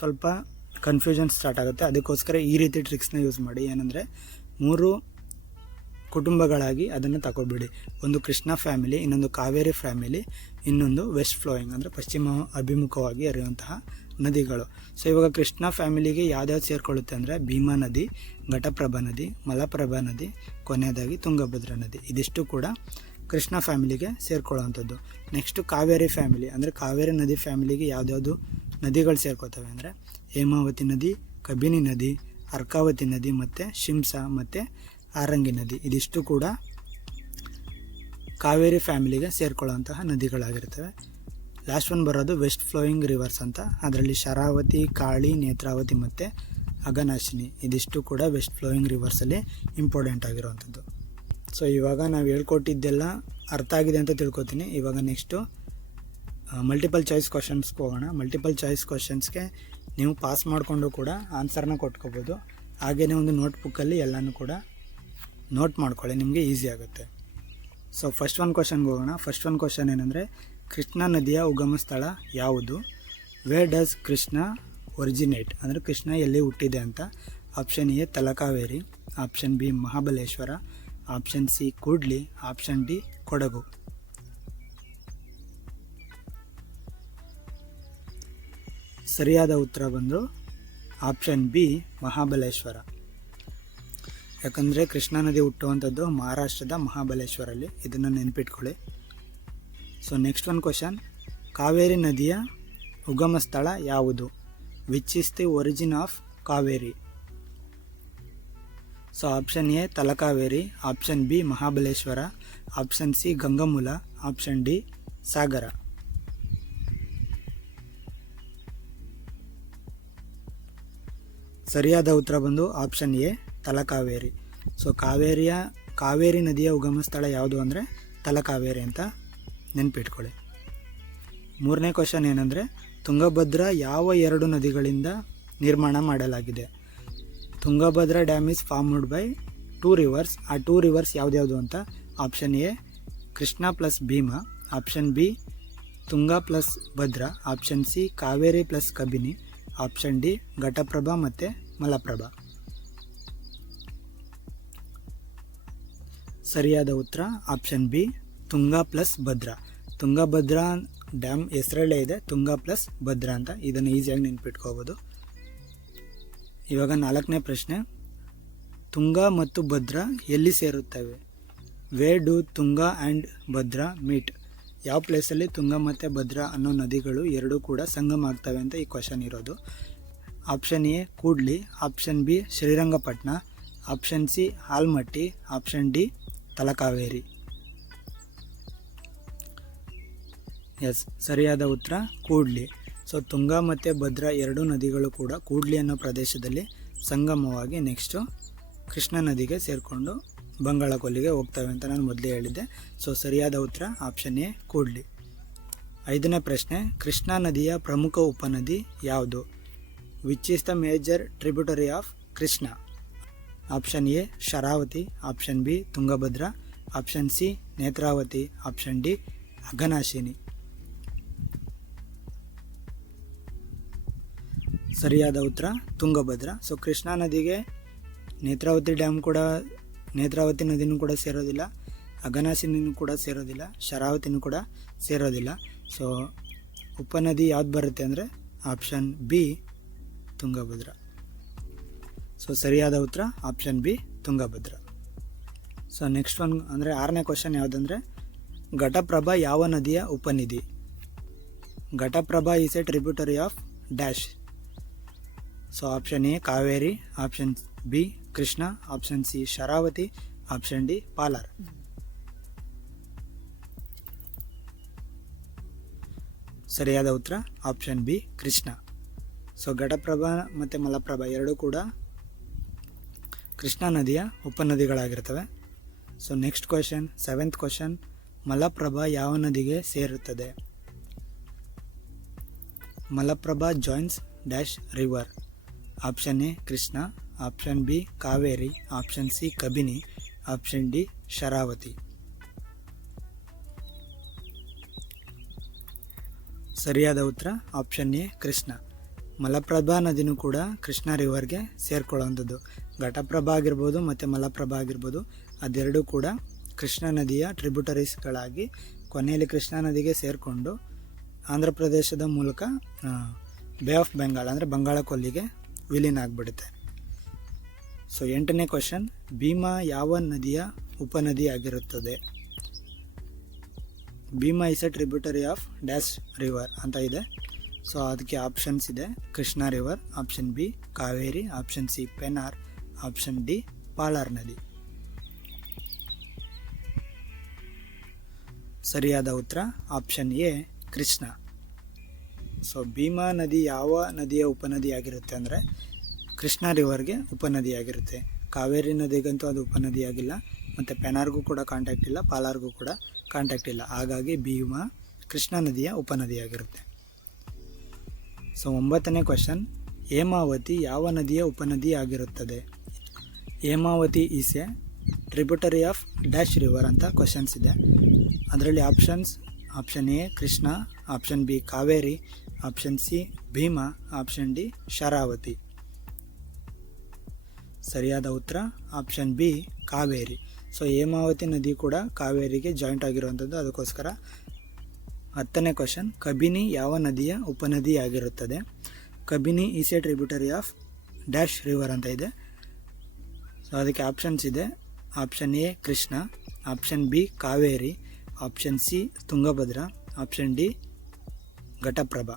ಸ್ವಲ್ಪ ಕನ್ಫ್ಯೂಷನ್ ಸ್ಟಾರ್ಟ್ ಆಗುತ್ತೆ. ಅದಕ್ಕೋಸ್ಕರ ಈ ರೀತಿ ಟ್ರಿಕ್ಸ್ನ ಯೂಸ್ ಮಾಡಿ. ಏನಂದರೆ 3 ಕುಟುಂಬಗಳಾಗಿ ಅದನ್ನು ತಗೋಬಿಡಿ. ಒಂದು ಕೃಷ್ಣ ಫ್ಯಾಮಿಲಿ, ಇನ್ನೊಂದು ಕಾವೇರಿ ಫ್ಯಾಮಿಲಿ, ಇನ್ನೊಂದು ವೆಸ್ಟ್ ಫ್ಲೋಯಿಂಗ್ ಅಂದರೆ ಪಶ್ಚಿಮ ಅಭಿಮುಖವಾಗಿ ಹರಿಯುವಂತಹ ನದಿಗಳು. ಸೊ ಇವಾಗ ಕೃಷ್ಣ ಫ್ಯಾಮಿಲಿಗೆ ಯಾವ್ದ್ಯಾವ್ದು ಸೇರಿಕೊಳ್ಳುತ್ತೆ ಅಂದರೆ ಭೀಮಾ ನದಿ, ಘಟಪ್ರಭಾ ನದಿ, ಮಲಪ್ರಭಾ ನದಿ, ಕೊನೆಯದಾಗಿ ತುಂಗಭದ್ರಾ ನದಿ. ಇದಿಷ್ಟು ಕೂಡ ಕೃಷ್ಣ ಫ್ಯಾಮಿಲಿಗೆ ಸೇರಿಕೊಳ್ಳುವಂಥದ್ದು. ನೆಕ್ಸ್ಟು ಕಾವೇರಿ ಫ್ಯಾಮಿಲಿ ಅಂದರೆ ಕಾವೇರಿ ನದಿ ಫ್ಯಾಮಿಲಿಗೆ ಯಾವ್ದ್ಯಾವುದು ನದಿಗಳು ಸೇರ್ಕೋತವೆ ಅಂದರೆ ಹೇಮಾವತಿ ನದಿ, ಕಬಿನಿ ನದಿ, ಅರ್ಕಾವತಿ ನದಿ ಮತ್ತು ಶಿಂಸ ಮತ್ತು ಆರಂಗಿ ನದಿ. ಇದಿಷ್ಟು ಕೂಡ ಕಾವೇರಿ ಫ್ಯಾಮಿಲಿಗೆ ಸೇರಿಕೊಳ್ಳುವಂತಹ ನದಿಗಳಾಗಿರ್ತವೆ. ಲಾಸ್ಟ್ ಒನ್ ಬರೋದು ವೆಸ್ಟ್ ಫ್ಲೋಯಿಂಗ್ ರಿವರ್ಸ್ ಅಂತ. ಅದರಲ್ಲಿ ಶರಾವತಿ, ಕಾಳಿ, ನೇತ್ರಾವತಿ ಮತ್ತು ಅಘನಾಶಿನಿ ಇದಿಷ್ಟು ಕೂಡ ವೆಸ್ಟ್ ಫ್ಲೋಯಿಂಗ್ ರಿವರ್ಸಲ್ಲಿ ಇಂಪಾರ್ಟೆಂಟ್ ಆಗಿರುವಂಥದ್ದು. ಸೊ ಇವಾಗ ನಾವು ಹೇಳ್ಕೊಟ್ಟಿದ್ದೆಲ್ಲ ಅರ್ಥ ಆಗಿದೆ ಅಂತ ತಿಳ್ಕೊತೀನಿ. ಇವಾಗ ನೆಕ್ಸ್ಟು ಮಲ್ಟಿಪಲ್ ಚಾಯ್ಸ್ ಕ್ವಶನ್ಸ್ಗೆ ಹೋಗೋಣ. ಮಲ್ಟಿಪಲ್ ಚಾಯ್ಸ್ ಕ್ವಶನ್ಸ್ಗೆ ನೀವು ಪಾಸ್ ಮಾಡಿಕೊಂಡು ಕೂಡ ಆನ್ಸರ್ನ ಕೊಟ್ಕೋಬೋದು. ಹಾಗೆಯೇ ಒಂದು ನೋಟ್ಬುಕ್ಕಲ್ಲಿ ಎಲ್ಲನೂ ಕೂಡ ನೋಟ್ ಮಾಡ್ಕೊಳ್ಳಿ, ನಿಮಗೆ ಈಸಿ ಆಗುತ್ತೆ. ಸೊ ಫಸ್ಟ್ ಒನ್ ಕ್ವಶನ್ಗೆ ಹೋಗೋಣ. ಫಸ್ಟ್ ಒನ್ ಕ್ವಶನ್ ಏನಂದರೆ ಕೃಷ್ಣಾ ನದಿಯ ಉಗಮ ಸ್ಥಳ ಯಾವುದು? ವೇರ್ ಡಸ್ ಕೃಷ್ಣ ಒರಿಜಿನೇಟ್ ಅಂದರೆ ಕೃಷ್ಣ ಎಲ್ಲಿ ಹುಟ್ಟಿದೆ ಅಂತ. Option A Talakaveri, option B Mahabaleshwar, option C Kudli, option D Kodagu. ಸರಿಯಾದ ಉತ್ತರ ಬಂದು ಆಪ್ಷನ್ ಬಿ ಮಹಾಬಲೇಶ್ವರ. ಯಾಕಂದರೆ ಕೃಷ್ಣಾ ನದಿ ಹುಟ್ಟುವಂಥದ್ದು ಮಹಾರಾಷ್ಟ್ರದ ಮಹಾಬಲೇಶ್ವರಲ್ಲಿ, ಇದನ್ನು ನೆನ್ಪಿಟ್ಕೊಳ್ಳಿ. So next one question, Kaveri ನದಿಯ ಉಗಮ ಸ್ಥಳ ಯಾವುದು? Which is the origin of Kaveri? So option A Talakaveri, option B Mahabaleshwar, option C Gangamula, option D Sagar. ಸರಿಯಾದ ಉತ್ತರ ಬಂದು option A Talakaveri. So Kaveri ನದಿಯ ಉಗಮ ಸ್ಥಳ ಯಾವುದು ಅಂದರೆ ತಲಕಾವೇರಿ ಅಂತ ನೆನ್ಪಿಟ್ಕೊಳ್ಳಿ. ಮೂರನೇ ಕ್ವಶನ್ ಏನಂದರೆ, ತುಂಗಭದ್ರಾ ಯಾವ 2 ನದಿಗಳಿಂದ ನಿರ್ಮಾಣ ಮಾಡಲಾಗಿದೆ? Tungabhadra dam is formed by 2 rivers. ಆ 2 ರಿವರ್ಸ್ ಯಾವ್ದ್ಯಾವುದು ಅಂತ option A Krishna plus Bhima, option B Tunga plus Bhadra, option C Kaveri plus Kabini, option D Ghataprabha ಮತ್ತು ಮಲಪ್ರಭಾ. ಸರಿಯಾದ ಉತ್ತರ option B Tunga plus Bhadra. Tungabhadra dam ಹೆಸರಲ್ಲೇ ಇದೆ ತುಂಗಾ ಪ್ಲಸ್ ಭದ್ರಾ ಅಂತ, ಇದನ್ನು ಈಸಿಯಾಗಿ ನೆನ್ಪಿಟ್ಕೋಬೋದು. ಇವಾಗ 4ನೇ ಪ್ರಶ್ನೆ, ತುಂಗಾ ಮತ್ತು ಭದ್ರಾ ಎಲ್ಲಿ ಸೇರುತ್ತವೆ? Where do Tunga and Bhadra meet? ಯಾವ ಪ್ಲೇಸಲ್ಲಿ ತುಂಗಾ ಮತ್ತು ಭದ್ರಾ ಅನ್ನೋ ನದಿಗಳು ಎರಡೂ ಕೂಡ ಸಂಗಮ ಆಗ್ತವೆ ಅಂತ ಈ ಕ್ವಶನ್ ಇರೋದು. Option A Kudli, option B Srirangapatna, option C Almatti, option D Talakaveri. Yes, ಸರಿಯಾದ ಉತ್ತರ ಕೂಡ್ಲಿ. ಸೊ ತುಂಗಾ ಮತ್ತು ಭದ್ರಾ ಎರಡೂ ನದಿಗಳು ಕೂಡ ಕೂಡ್ಲಿ ಅನ್ನೋ ಪ್ರದೇಶದಲ್ಲಿ ಸಂಗಮವಾಗಿ ನೆಕ್ಸ್ಟು ಕೃಷ್ಣಾ ನದಿಗೆ ಸೇರಿಕೊಂಡು ಬಂಗಾಳ ಕೊಲ್ಲಿಗೆ ಹೋಗ್ತವೆ ಅಂತ ನಾನು ಮೊದಲೇ ಹೇಳಿದ್ದೆ. ಸೊ ಸರಿಯಾದ ಉತ್ತರ ಆಪ್ಷನ್ ಎ ಕೂಡ್ಲಿ. 5ನೇ ಪ್ರಶ್ನೆ, ಕೃಷ್ಣಾ ನದಿಯ ಪ್ರಮುಖ ಉಪನದಿ ಯಾವುದು? Which is the major tributary of Krishna? Option A Sharavathi, option B Tungabhadra, option C Netravathi, option D Aghanashini. ಸರಿಯಾದ ಉತ್ತರ ತುಂಗಭದ್ರಾ. ಸೊ ಕೃಷ್ಣಾ ನದಿಗೆ ನೇತ್ರಾವತಿ ನದಿನೂ ಕೂಡ ಸೇರೋದಿಲ್ಲ, ಅಘನಾಶಿನಿನೂ ಕೂಡ ಸೇರೋದಿಲ್ಲ, ಶರಾವತಿನೂ ಕೂಡ ಸೇರೋದಿಲ್ಲ. ಸೊ ಉಪನದಿ ಯಾವ್ದು ಬರುತ್ತೆ ಅಂದರೆ ಆಪ್ಷನ್ ಬಿ ತುಂಗಭದ್ರಾ. ಸೊ ಸರಿಯಾದ ಉತ್ತರ option B Tungabhadra. So next one ಅಂದರೆ 6ನೇ ಕ್ವಶನ್ ಯಾವುದಂದರೆ, ಘಟಪ್ರಭಾ ಯಾವ ನದಿಯ ಉಪನದಿ? Ghataprabha is a tributary of dash. So option A Kaveri, option B Krishna, option C Sharavati, option D Palar. ಸರಿಯಾದ ಉತ್ತರ option B Krishna. So Ghataprabha ಮತ್ತು ಮಲಪ್ರಭಾ ಎರಡೂ ಕೂಡ ಕೃಷ್ಣಾ ನದಿಯ ಉಪನದಿಗಳಾಗಿರ್ತವೆ. So next question 7th question, Malaprabha ಯಾವ ನದಿಗೆ ಸೇರುತ್ತದೆ? Malaprabha joins dash river. Option A Krishna, option B Kaveri, option C Kabini, option D Sharavathi. ಸರಿಯಾದ ಉತ್ತರ ಆಪ್ಷನ್ ಎ ಕೃಷ್ಣ. ಮಲಪ್ರಭಾ ನದಿನೂ ಕೂಡ ಕೃಷ್ಣಾ ರಿವರ್ಗೆ ಸೇರ್ಕೊಳ್ಳೋವಂಥದ್ದು. ಘಟಪ್ರಭಾ ಆಗಿರ್ಬೋದು ಮತ್ತು ಮಲಪ್ರಭಾ ಆಗಿರ್ಬೋದು, ಅದೆರಡೂ ಕೂಡ ಕೃಷ್ಣಾ ನದಿಯ ಟ್ರಿಬ್ಯೂಟರೀಸ್ಗಳಾಗಿ ಕೊನೆಯಲ್ಲಿ ಕೃಷ್ಣಾ ನದಿಗೆ ಸೇರಿಕೊಂಡು ಆಂಧ್ರ ಪ್ರದೇಶದ ಮೂಲಕ ಬೇ ಆಫ್ ಬೆಂಗಾಲ್ ಅಂದರೆ ಬಂಗಾಳ ಕೊಲ್ಲಿಗೆ ವಿಲೀನ ಆಗಿಬಿಡುತ್ತೆ. ಸೊ 8ನೇ ಕ್ವಶನ್, ಭೀಮಾ ಯಾವ ನದಿಯ ಉಪನದಿ ಆಗಿರುತ್ತದೆ? Bhima is a tributary of dash river ಅಂತ ಇದೆ. ಸೊ ಅದಕ್ಕೆ ಆಪ್ಷನ್ಸ್ ಇದೆ, Krishna river, option B Kaveri, option C Penner, option D Palar ನದಿ. ಸರಿಯಾದ ಉತ್ತರ option A Krishna. So Bhima ನದಿ ಯಾವ ನದಿಯ ಉಪನದಿಯಾಗಿರುತ್ತೆ ಅಂದರೆ ಕೃಷ್ಣಾ ರಿವರ್ಗೆ ಉಪನದಿಯಾಗಿರುತ್ತೆ. ಕಾವೇರಿ ನದಿಗಂತೂ ಅದು ಉಪನದಿಯಾಗಿಲ್ಲ, ಮತ್ತು ಪೆನಾರ್ಗೂ ಕೂಡ ಕಾಂಟ್ಯಾಕ್ಟ್ ಇಲ್ಲ, ಪಾಲಾರ್ಗೂ ಕೂಡ ಕಾಂಟ್ಯಾಕ್ಟ್ ಇಲ್ಲ. ಹಾಗಾಗಿ ಭೀಮಾ ಕೃಷ್ಣಾ ನದಿಯ ಉಪನದಿಯಾಗಿರುತ್ತೆ. ಸೊ 9ನೇ ಕ್ವಶನ್, ಹೇಮಾವತಿ ಯಾವ ನದಿಯ ಉಪನದಿ ಆಗಿರುತ್ತದೆ? Hemavathi is a tributary of dash river ಅಂತ ಕ್ವಶನ್ಸ್ ಇದೆ. ಅದರಲ್ಲಿ option A Krishna, option B Kaveri, option C Bhima, option D Sharavathi. ಸರಿಯಾದ ಉತ್ತರ option B Kaveri. So Hemavathi ನದಿ ಕೂಡ ಕಾವೇರಿಗೆ ಜಾಯಿಂಟ್ ಆಗಿರುವಂಥದ್ದು, ಅದಕ್ಕೋಸ್ಕರ. 10ನೇ ಕ್ವಶನ್, ಕಬಿನಿ ಯಾವ ನದಿಯ ಉಪನದಿ ಆಗಿರುತ್ತದೆ? Kabini is a tributary of dash river ಅಂತ ಇದೆ. ಸೊ ಸೊ ಅದಕ್ಕೆ ಆಪ್ಷನ್ಸ್ ಇದೆ. Option A Krishna, option B Kaveri, option C Tungabhadra, option D Ghataprabha.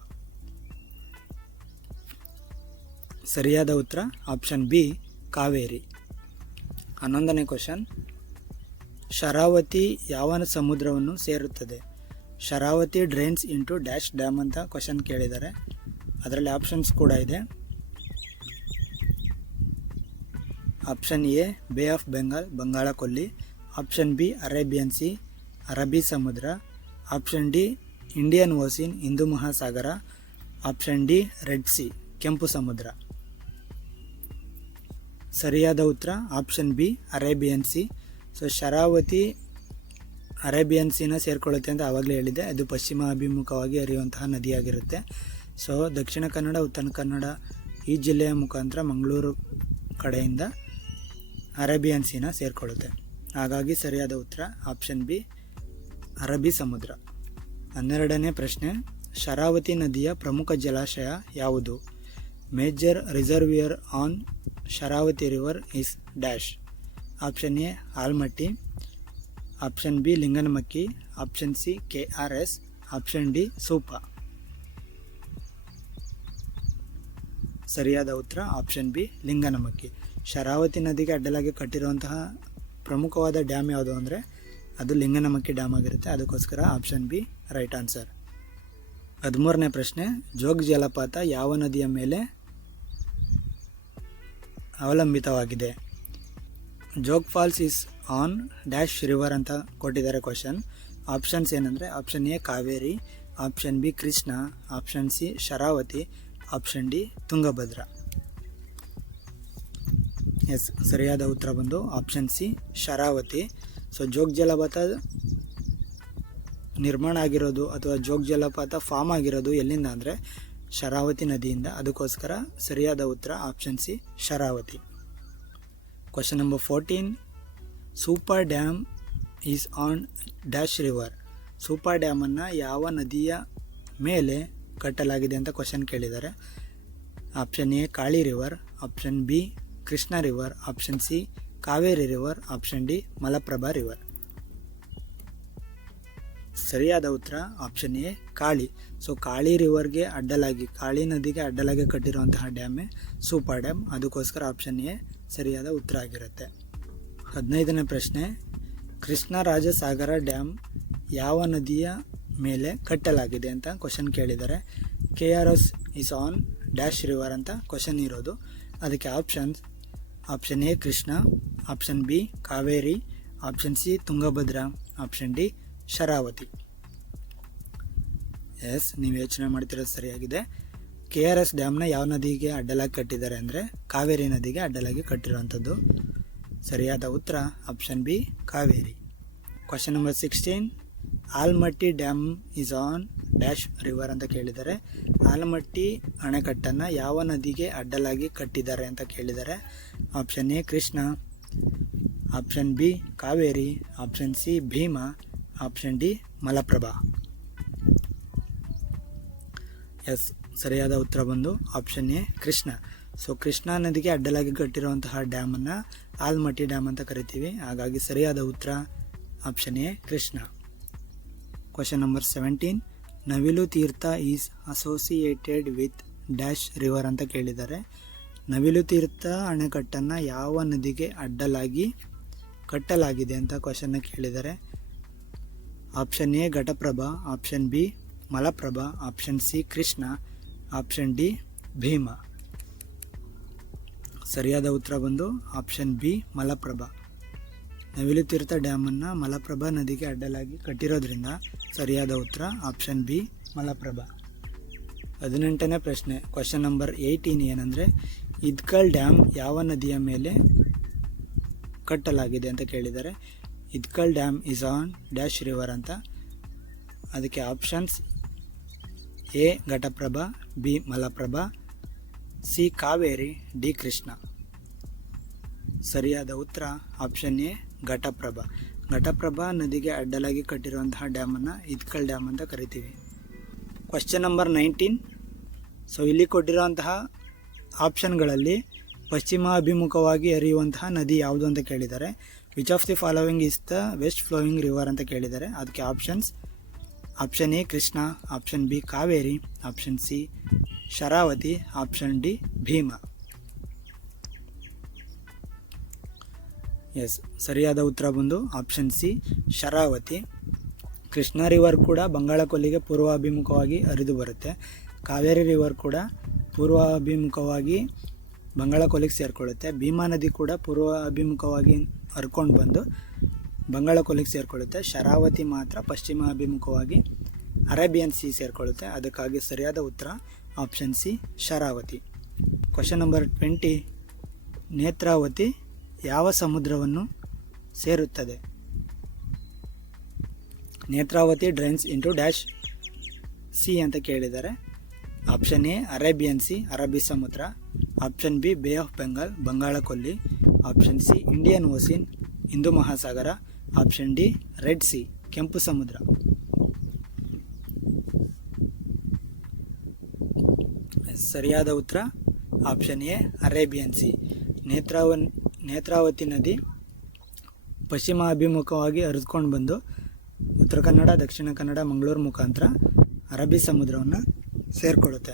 ಸರಿಯಾದ ಉತ್ತರ ಆಪ್ಷನ್ ಬಿ ಕಾವೇರಿ. 11ನೇ ಕ್ವಶನ್, ಶರಾವತಿ ಯಾವ ಸಮುದ್ರವನ್ನು ಸೇರುತ್ತದೆ? Sharavathi drains into dash dam ಅಂತ ಕ್ವಶನ್ ಕೇಳಿದ್ದಾರೆ. ಅದರಲ್ಲಿ ಆಪ್ಷನ್ಸ್ ಕೂಡ ಇದೆ. Option A bay of Bengal, Bangala ಕೊಲ್ಲಿ, ಆಪ್ಷನ್ ಬಿ ಅರೇಬಿಯನ್ ಸಿ, ಅರಬ್ಬಿ ಸಮುದ್ರ, ಆಪ್ಷನ್ ಡಿ ಇಂಡಿಯನ್ ಓಷನ್, ಹಿಂದೂ ಮಹಾಸಾಗರ, ಆಪ್ಷನ್ ಡಿ ರೆಡ್ ಸಿ, ಕೆಂಪು ಸಮುದ್ರ. ಸರಿಯಾದ ಉತ್ತರ option B Arabian sea. So Sharavathi Arabian ಸಿನ ಸೇರಿಕೊಳ್ಳುತ್ತೆ ಅಂತ ಆವಾಗಲೇ ಹೇಳಿದೆ. ಅದು ಪಶ್ಚಿಮ ಅಭಿಮುಖವಾಗಿ ಹರಿಯುವಂತಹ ನದಿಯಾಗಿರುತ್ತೆ. ಸೊ ದಕ್ಷಿಣ ಕನ್ನಡ, ಉತ್ತರ ಕನ್ನಡ ಈ ಜಿಲ್ಲೆಯ ಮುಖಾಂತರ ಮಂಗಳೂರು ಕಡೆಯಿಂದ ಅರೇಬಿಯನ್ ಸಿನ ಸೇರಿಕೊಳ್ಳುತ್ತೆ. ಹಾಗಾಗಿ ಸರಿಯಾದ ಉತ್ತರ ಆಪ್ಷನ್ ಬಿ ಅರಬ್ಬಿ ಸಮುದ್ರ. 12ನೇ ಪ್ರಶ್ನೆ, ಶರಾವತಿ ನದಿಯ ಪ್ರಮುಖ ಜಲಾಶಯ ಯಾವುದು? Major reservoir on Sharavathi river is dash. Option A Almatti, option B Linganamakki, option C KRS, option D Supa. ಸರಿಯಾದ ಉತ್ತರ ಆಪ್ಷನ್ ಬಿ ಲಿಂಗನಮಕ್ಕಿ. ಶರಾವತಿ ನದಿಗೆ ಅಡ್ಡಲಾಗಿ ಕಟ್ಟಿರುವಂತಹ ಪ್ರಮುಖವಾದ ಡ್ಯಾಮ್ ಯಾವುದು ಅಂದರೆ ಅದು ಲಿಂಗನಮಕ್ಕಿ ಡ್ಯಾಮ್ ಆಗಿರುತ್ತೆ. ಅದಕ್ಕೋಸ್ಕರ ಆಪ್ಷನ್ ಬಿ ರೈಟ್ ಆನ್ಸರ್. 13ನೇ ಪ್ರಶ್ನೆ, ಜೋಗ್ ಜಲಪಾತ ಯಾವ ನದಿಯ ಮೇಲೆ ಅವಲಂಬಿತವಾಗಿದೆ? Jog falls is on dash river ಅಂತ ಕೊಟ್ಟಿದ್ದಾರೆ ಕ್ವಶನ್. ಆಪ್ಷನ್ಸ್ ಏನಂದರೆ option A Kaveri, option B Krishna, option C Sharavati, option D Tungabhadra. Yes, ಸರಿಯಾದ ಉತ್ತರ ಬಂದು option C Sharavathi. So Jog ಜಲಪಾತ ನಿರ್ಮಾಣ ಆಗಿರೋದು ಅಥವಾ ಜೋಗ್ ಜಲಪಾತ ಫಾರ್ಮ್ ಆಗಿರೋದು ಎಲ್ಲಿಂದ ಅಂದರೆ ಶರಾವತಿ ನದಿಯಿಂದ. ಅದಕ್ಕೋಸ್ಕರ ಸರಿಯಾದ ಉತ್ತರ option C Sharavathi. Question number 14, super dam is on dash river. Super ಡ್ಯಾಮನ್ನು ಯಾವ ನದಿಯ ಮೇಲೆ ಕಟ್ಟಲಾಗಿದೆ ಅಂತ ಕ್ವಶನ್ ಕೇಳಿದ್ದಾರೆ. Option A Kali river, option B Krishna river, option C Kaveri river, option D Malaprabha river. ಸರಿಯಾದ ಉತ್ತರ option A Kali. So Kali ರಿವರ್ಗೆ ಅಡ್ಡಲಾಗಿ, ಕಾಳಿ ನದಿಗೆ ಅಡ್ಡಲಾಗಿ ಕಟ್ಟಿರುವಂತಹ ಡ್ಯಾಮೇ ಸೂಪರ್ ಡ್ಯಾಮ್. ಅದಕ್ಕೋಸ್ಕರ ಆಪ್ಷನ್ ಎ ಸರಿಯಾದ ಉತ್ತರ ಆಗಿರುತ್ತೆ. 15ನೇ ಪ್ರಶ್ನೆ, ಕೃಷ್ಣರಾಜಸಾಗರ ಡ್ಯಾಮ್ ಯಾವ ನದಿಯ ಮೇಲೆ ಕಟ್ಟಲಾಗಿದೆ ಅಂತ ಕ್ವಶನ್ ಕೇಳಿದ್ದಾರೆ. KRS is on dash river ಅಂತ ಕ್ವಶನ್ ಇರೋದು. ಅದಕ್ಕೆ option A Krishna, option B Kaveri, option C Tungabhadra, option D Sharavathi. Yes, ನೀವು ಯೋಚನೆ ಮಾಡ್ತಿರೋದು ಸರಿಯಾಗಿದೆ. KRS ಡ್ಯಾಮ್ನ ಯಾವ ನದಿಗೆ ಅಡ್ಡಲಾಗಿ ಕಟ್ಟಿದ್ದಾರೆ ಅಂದರೆ ಕಾವೇರಿ ನದಿಗೆ ಅಡ್ಡಲಾಗಿ ಕಟ್ಟಿರುವಂಥದ್ದು. ಸರಿಯಾದ ಉತ್ತರ option B Kaveri. Question number 16, Almatti dam is on dash river ಅಂತ ಕೇಳಿದ್ದಾರೆ. ಆಲ್ಮಟ್ಟಿ ಅಣೆಕಟ್ಟನ್ನು ಯಾವ ನದಿಗೆ ಅಡ್ಡಲಾಗಿ ಕಟ್ಟಿದ್ದಾರೆ ಅಂತ ಕೇಳಿದ್ದಾರೆ. Option A Krishna, option B Kaveri, option C Bhima, option D Malaprabha. Yes, ಸರಿಯಾದ ಉತ್ತರ ಬಂದು option A Krishna. So Krishna ನದಿಗೆ ಅಡ್ಡಲಾಗಿ ಕಟ್ಟಿರುವಂತಹ ಡ್ಯಾಮನ್ನು ಆಲ್ಮಟ್ಟಿ ಡ್ಯಾಮ್ ಅಂತ ಕರಿತೀವಿ. ಹಾಗಾಗಿ ಸರಿಯಾದ ಉತ್ತರ option A Krishna. Question number 17, Navilu Tirtha is associated with dash river ಅಂತ ಕೇಳಿದ್ದಾರೆ. ನವಿಲು ತೀರ್ಥ ಅಣೆಕಟ್ಟನ್ನು ಯಾವ ನದಿಗೆ ಅಡ್ಡಲಾಗಿ ಕಟ್ಟಲಾಗಿದೆ ಅಂತ ಕ್ವಶನ್ನ ಕೇಳಿದ್ದಾರೆ. Option A Ghataprabha, option B Malaprabha, option C Krishna, option D Bhima. ಸರಿಯಾದ ಉತ್ತರ ಬಂದು ಆಪ್ಷನ್ ಬಿ ಮಲಪ್ರಭಾ. ನವಿಲು ತೀರ್ಥ ಡ್ಯಾಮನ್ನು ಮಲಪ್ರಭಾ ನದಿಗೆ ಅಡ್ಡಲಾಗಿ ಕಟ್ಟಿರೋದ್ರಿಂದ ಸರಿಯಾದ ಉತ್ತರ ಆಪ್ಷನ್ ಬಿ ಮಲಪ್ರಭಾ. 18ನೇ ಪ್ರಶ್ನೆ, ಕ್ವಶನ್ ನಂಬರ್ 18 ಏನಂದರೆ ಇದ್ಕಲ್ ಡ್ಯಾಮ್ ಯಾವ ನದಿಯ ಮೇಲೆ ಕಟ್ಟಲಾಗಿದೆ ಅಂತ ಕೇಳಿದ್ದಾರೆ. Hidkal dam is on dash river ಅಂತ. ಅದಕ್ಕೆ options A Ghataprabha, B Malaprabha, C Kaveri, D Krishna. ಸರಿಯಾದ ಉತ್ತರ ಆಪ್ಷನ್ ಎ ಘಟಪ್ರಭಾ. ಘಟಪ್ರಭಾ ನದಿಗೆ ಅಡ್ಡಲಾಗಿ ಕಟ್ಟಿರುವಂತಹ ಡ್ಯಾಮನ್ನು ಇದ್ಕಲ್ ಡ್ಯಾಮ್ ಅಂತ ಕರಿತೀವಿ. ಕ್ವಶನ್ ನಂಬರ್ 19, ಸೊ ಇಲ್ಲಿ ಕೊಟ್ಟಿರುವಂತಹ ಆಪ್ಷನ್ಗಳಲ್ಲಿ ಪಶ್ಚಿಮ ಅಭಿಮುಖವಾಗಿ ಹರಿಯುವಂತಹ ನದಿ ಯಾವುದು ಅಂತ ಕೇಳಿದ್ದಾರೆ. Which of the following is the west flowing river ಅಂತ ಕೇಳಿದ್ದಾರೆ. ಅದಕ್ಕೆ option A Krishna, option B Kaveri, option C Sharavati, option D Bhima. Yes, ಸರಿಯಾದ ಉತ್ತರ ಬಂದು option C Sharavati. Krishna river ಕೂಡ ಬಂಗಾಳ ಕೊಲ್ಲಿಗೆ ಪೂರ್ವ ಅಭಿಮುಖವಾಗಿ ಹರಿದು ಬರುತ್ತೆ. ಕಾವೇರಿ ರಿವರ್ ಕೂಡ ಪೂರ್ವ ಅಭಿಮುಖವಾಗಿ ಬಂಗಾಳ ಕೊಲ್ಲಿಗೆ ಸೇರಿಕೊಳ್ಳುತ್ತೆ. ಭೀಮಾ ನದಿ ಕೂಡ ಪೂರ್ವ ಅಭಿಮುಖವಾಗಿ ಹರ್ಕೊಂಡು ಬಂದು ಬಂಗಾಳ ಕೊಲ್ಲಿಗೆ ಸೇರಿಕೊಳ್ಳುತ್ತೆ. ಶರಾವತಿ ಮಾತ್ರ ಪಶ್ಚಿಮ ಅಭಿಮುಖವಾಗಿ ಅರೇಬಿಯನ್ ಸಿ ಸೇರಿಕೊಳ್ಳುತ್ತೆ. ಅದಕ್ಕಾಗಿ ಸರಿಯಾದ ಉತ್ತರ option C Sharavathi. Question number 20, Netravati ಯಾವ ಸಮುದ್ರವನ್ನು ಸೇರುತ್ತದೆ? Netravati drains into dash sea ಅಂತ ಕೇಳಿದ್ದಾರೆ. ಆಪ್ಷನ್ ಎ ಅರೇಬಿಯನ್ ಸಿ, ಅರಬ್ಬಿ ಸಮುದ್ರ, option B bay of Bengal, Bangala ಕೊಲ್ಲಿ, ಆಪ್ಷನ್ ಸಿ ಇಂಡಿಯನ್ ಓಷನ್, ಹಿಂದೂ ಮಹಾಸಾಗರ, ಆಪ್ಷನ್ ಡಿ ರೆಡ್ ಸಿ, ಕೆಂಪು ಸಮುದ್ರ. ಸರಿಯಾದ ಉತ್ತರ option A Arabian sea. Netravati ನದಿ ಪಶ್ಚಿಮ ಅಭಿಮುಖವಾಗಿ ಹರಿದುಕೊಂಡು ಬಂದು ಉತ್ತರ ಕನ್ನಡ, ದಕ್ಷಿಣ ಕನ್ನಡ, ಮಂಗಳೂರು ಮುಖಾಂತರ ಅರಬ್ಬಿ ಸಮುದ್ರವನ್ನು ಸೇರಿಕೊಳ್ಳುತ್ತೆ.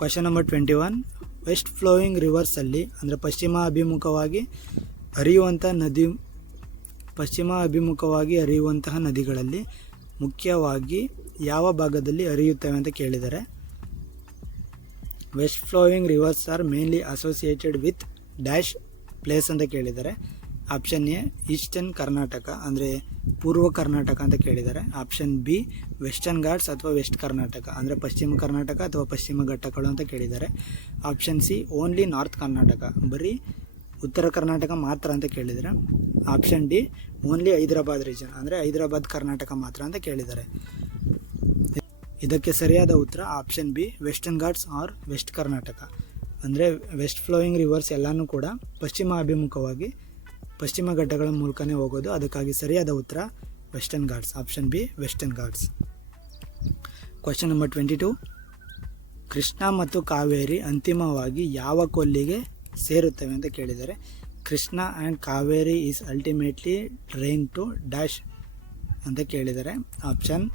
ಕ್ವಶನ್ ನಂಬರ್ 21, ವೆಸ್ಟ್ ಫ್ಲೋಯಿಂಗ್ ರಿವರ್ಸಲ್ಲಿ ಅಂದರೆ ಪಶ್ಚಿಮ ಅಭಿಮುಖವಾಗಿ ಹರಿಯುವಂತಹ ನದಿಗಳಲ್ಲಿ ಮುಖ್ಯವಾಗಿ ಯಾವ ಭಾಗದಲ್ಲಿ ಹರಿಯುತ್ತವೆ ಅಂತ ಕೇಳಿದ್ದಾರೆ. West flowing rivers are mainly associated with dash place ಅಂತ ಕೇಳಿದ್ದಾರೆ. ಆಪ್ಷನ್ ಎ ಈಸ್ಟರ್ನ್ ಕರ್ನಾಟಕ ಅಂದರೆ ಪೂರ್ವ ಕರ್ನಾಟಕ ಅಂತ ಕೇಳಿದ್ದಾರೆ. ಆಪ್ಷನ್ ಬಿ ವೆಸ್ಟರ್ನ್ ಘಾಟ್ಸ್ ಅಥವಾ ವೆಸ್ಟ್ ಕರ್ನಾಟಕ ಅಂದರೆ ಪಶ್ಚಿಮ ಕರ್ನಾಟಕ ಅಥವಾ ಪಶ್ಚಿಮ ಘಟ್ಟಗಳು ಅಂತ ಕೇಳಿದ್ದಾರೆ. Option C only north Karnataka, ಬರೀ ಉತ್ತರ ಕರ್ನಾಟಕ ಮಾತ್ರ ಅಂತ ಕೇಳಿದ್ದಾರೆ. Option D only Hyderabad region ಅಂದರೆ ಹೈದರಾಬಾದ್ ಕರ್ನಾಟಕ ಮಾತ್ರ ಅಂತ ಕೇಳಿದ್ದಾರೆ. ಇದಕ್ಕೆ ಸರಿಯಾದ ಉತ್ತರ option B Western Ghats are west Karnataka ಅಂದರೆ ವೆಸ್ಟ್ ಫ್ಲೋಯಿಂಗ್ ರಿವರ್ಸ್ ಎಲ್ಲನೂ ಕೂಡ ಪಶ್ಚಿಮ ಅಭಿಮುಖವಾಗಿ ಪಶ್ಚಿಮ ಘಟ್ಟಗಳ ಮೂಲಕನೇ ಹೋಗೋದು. ಅದಕ್ಕಾಗಿ ಸರಿಯಾದ ಉತ್ತರ Western Ghats, option B Western Ghats. Question number 22, Krishna ಮತ್ತು ಕಾವೇರಿ ಅಂತಿಮವಾಗಿ ಯಾವ ಕೊಲ್ಲಿಗೆ ಸೇರುತ್ತವೆ ಅಂತ ಕೇಳಿದ್ದಾರೆ. Krishna and Kaveri is ultimately drain to dash ಅಂತ ಕೇಳಿದ್ದಾರೆ. ಆಪ್ಷನ್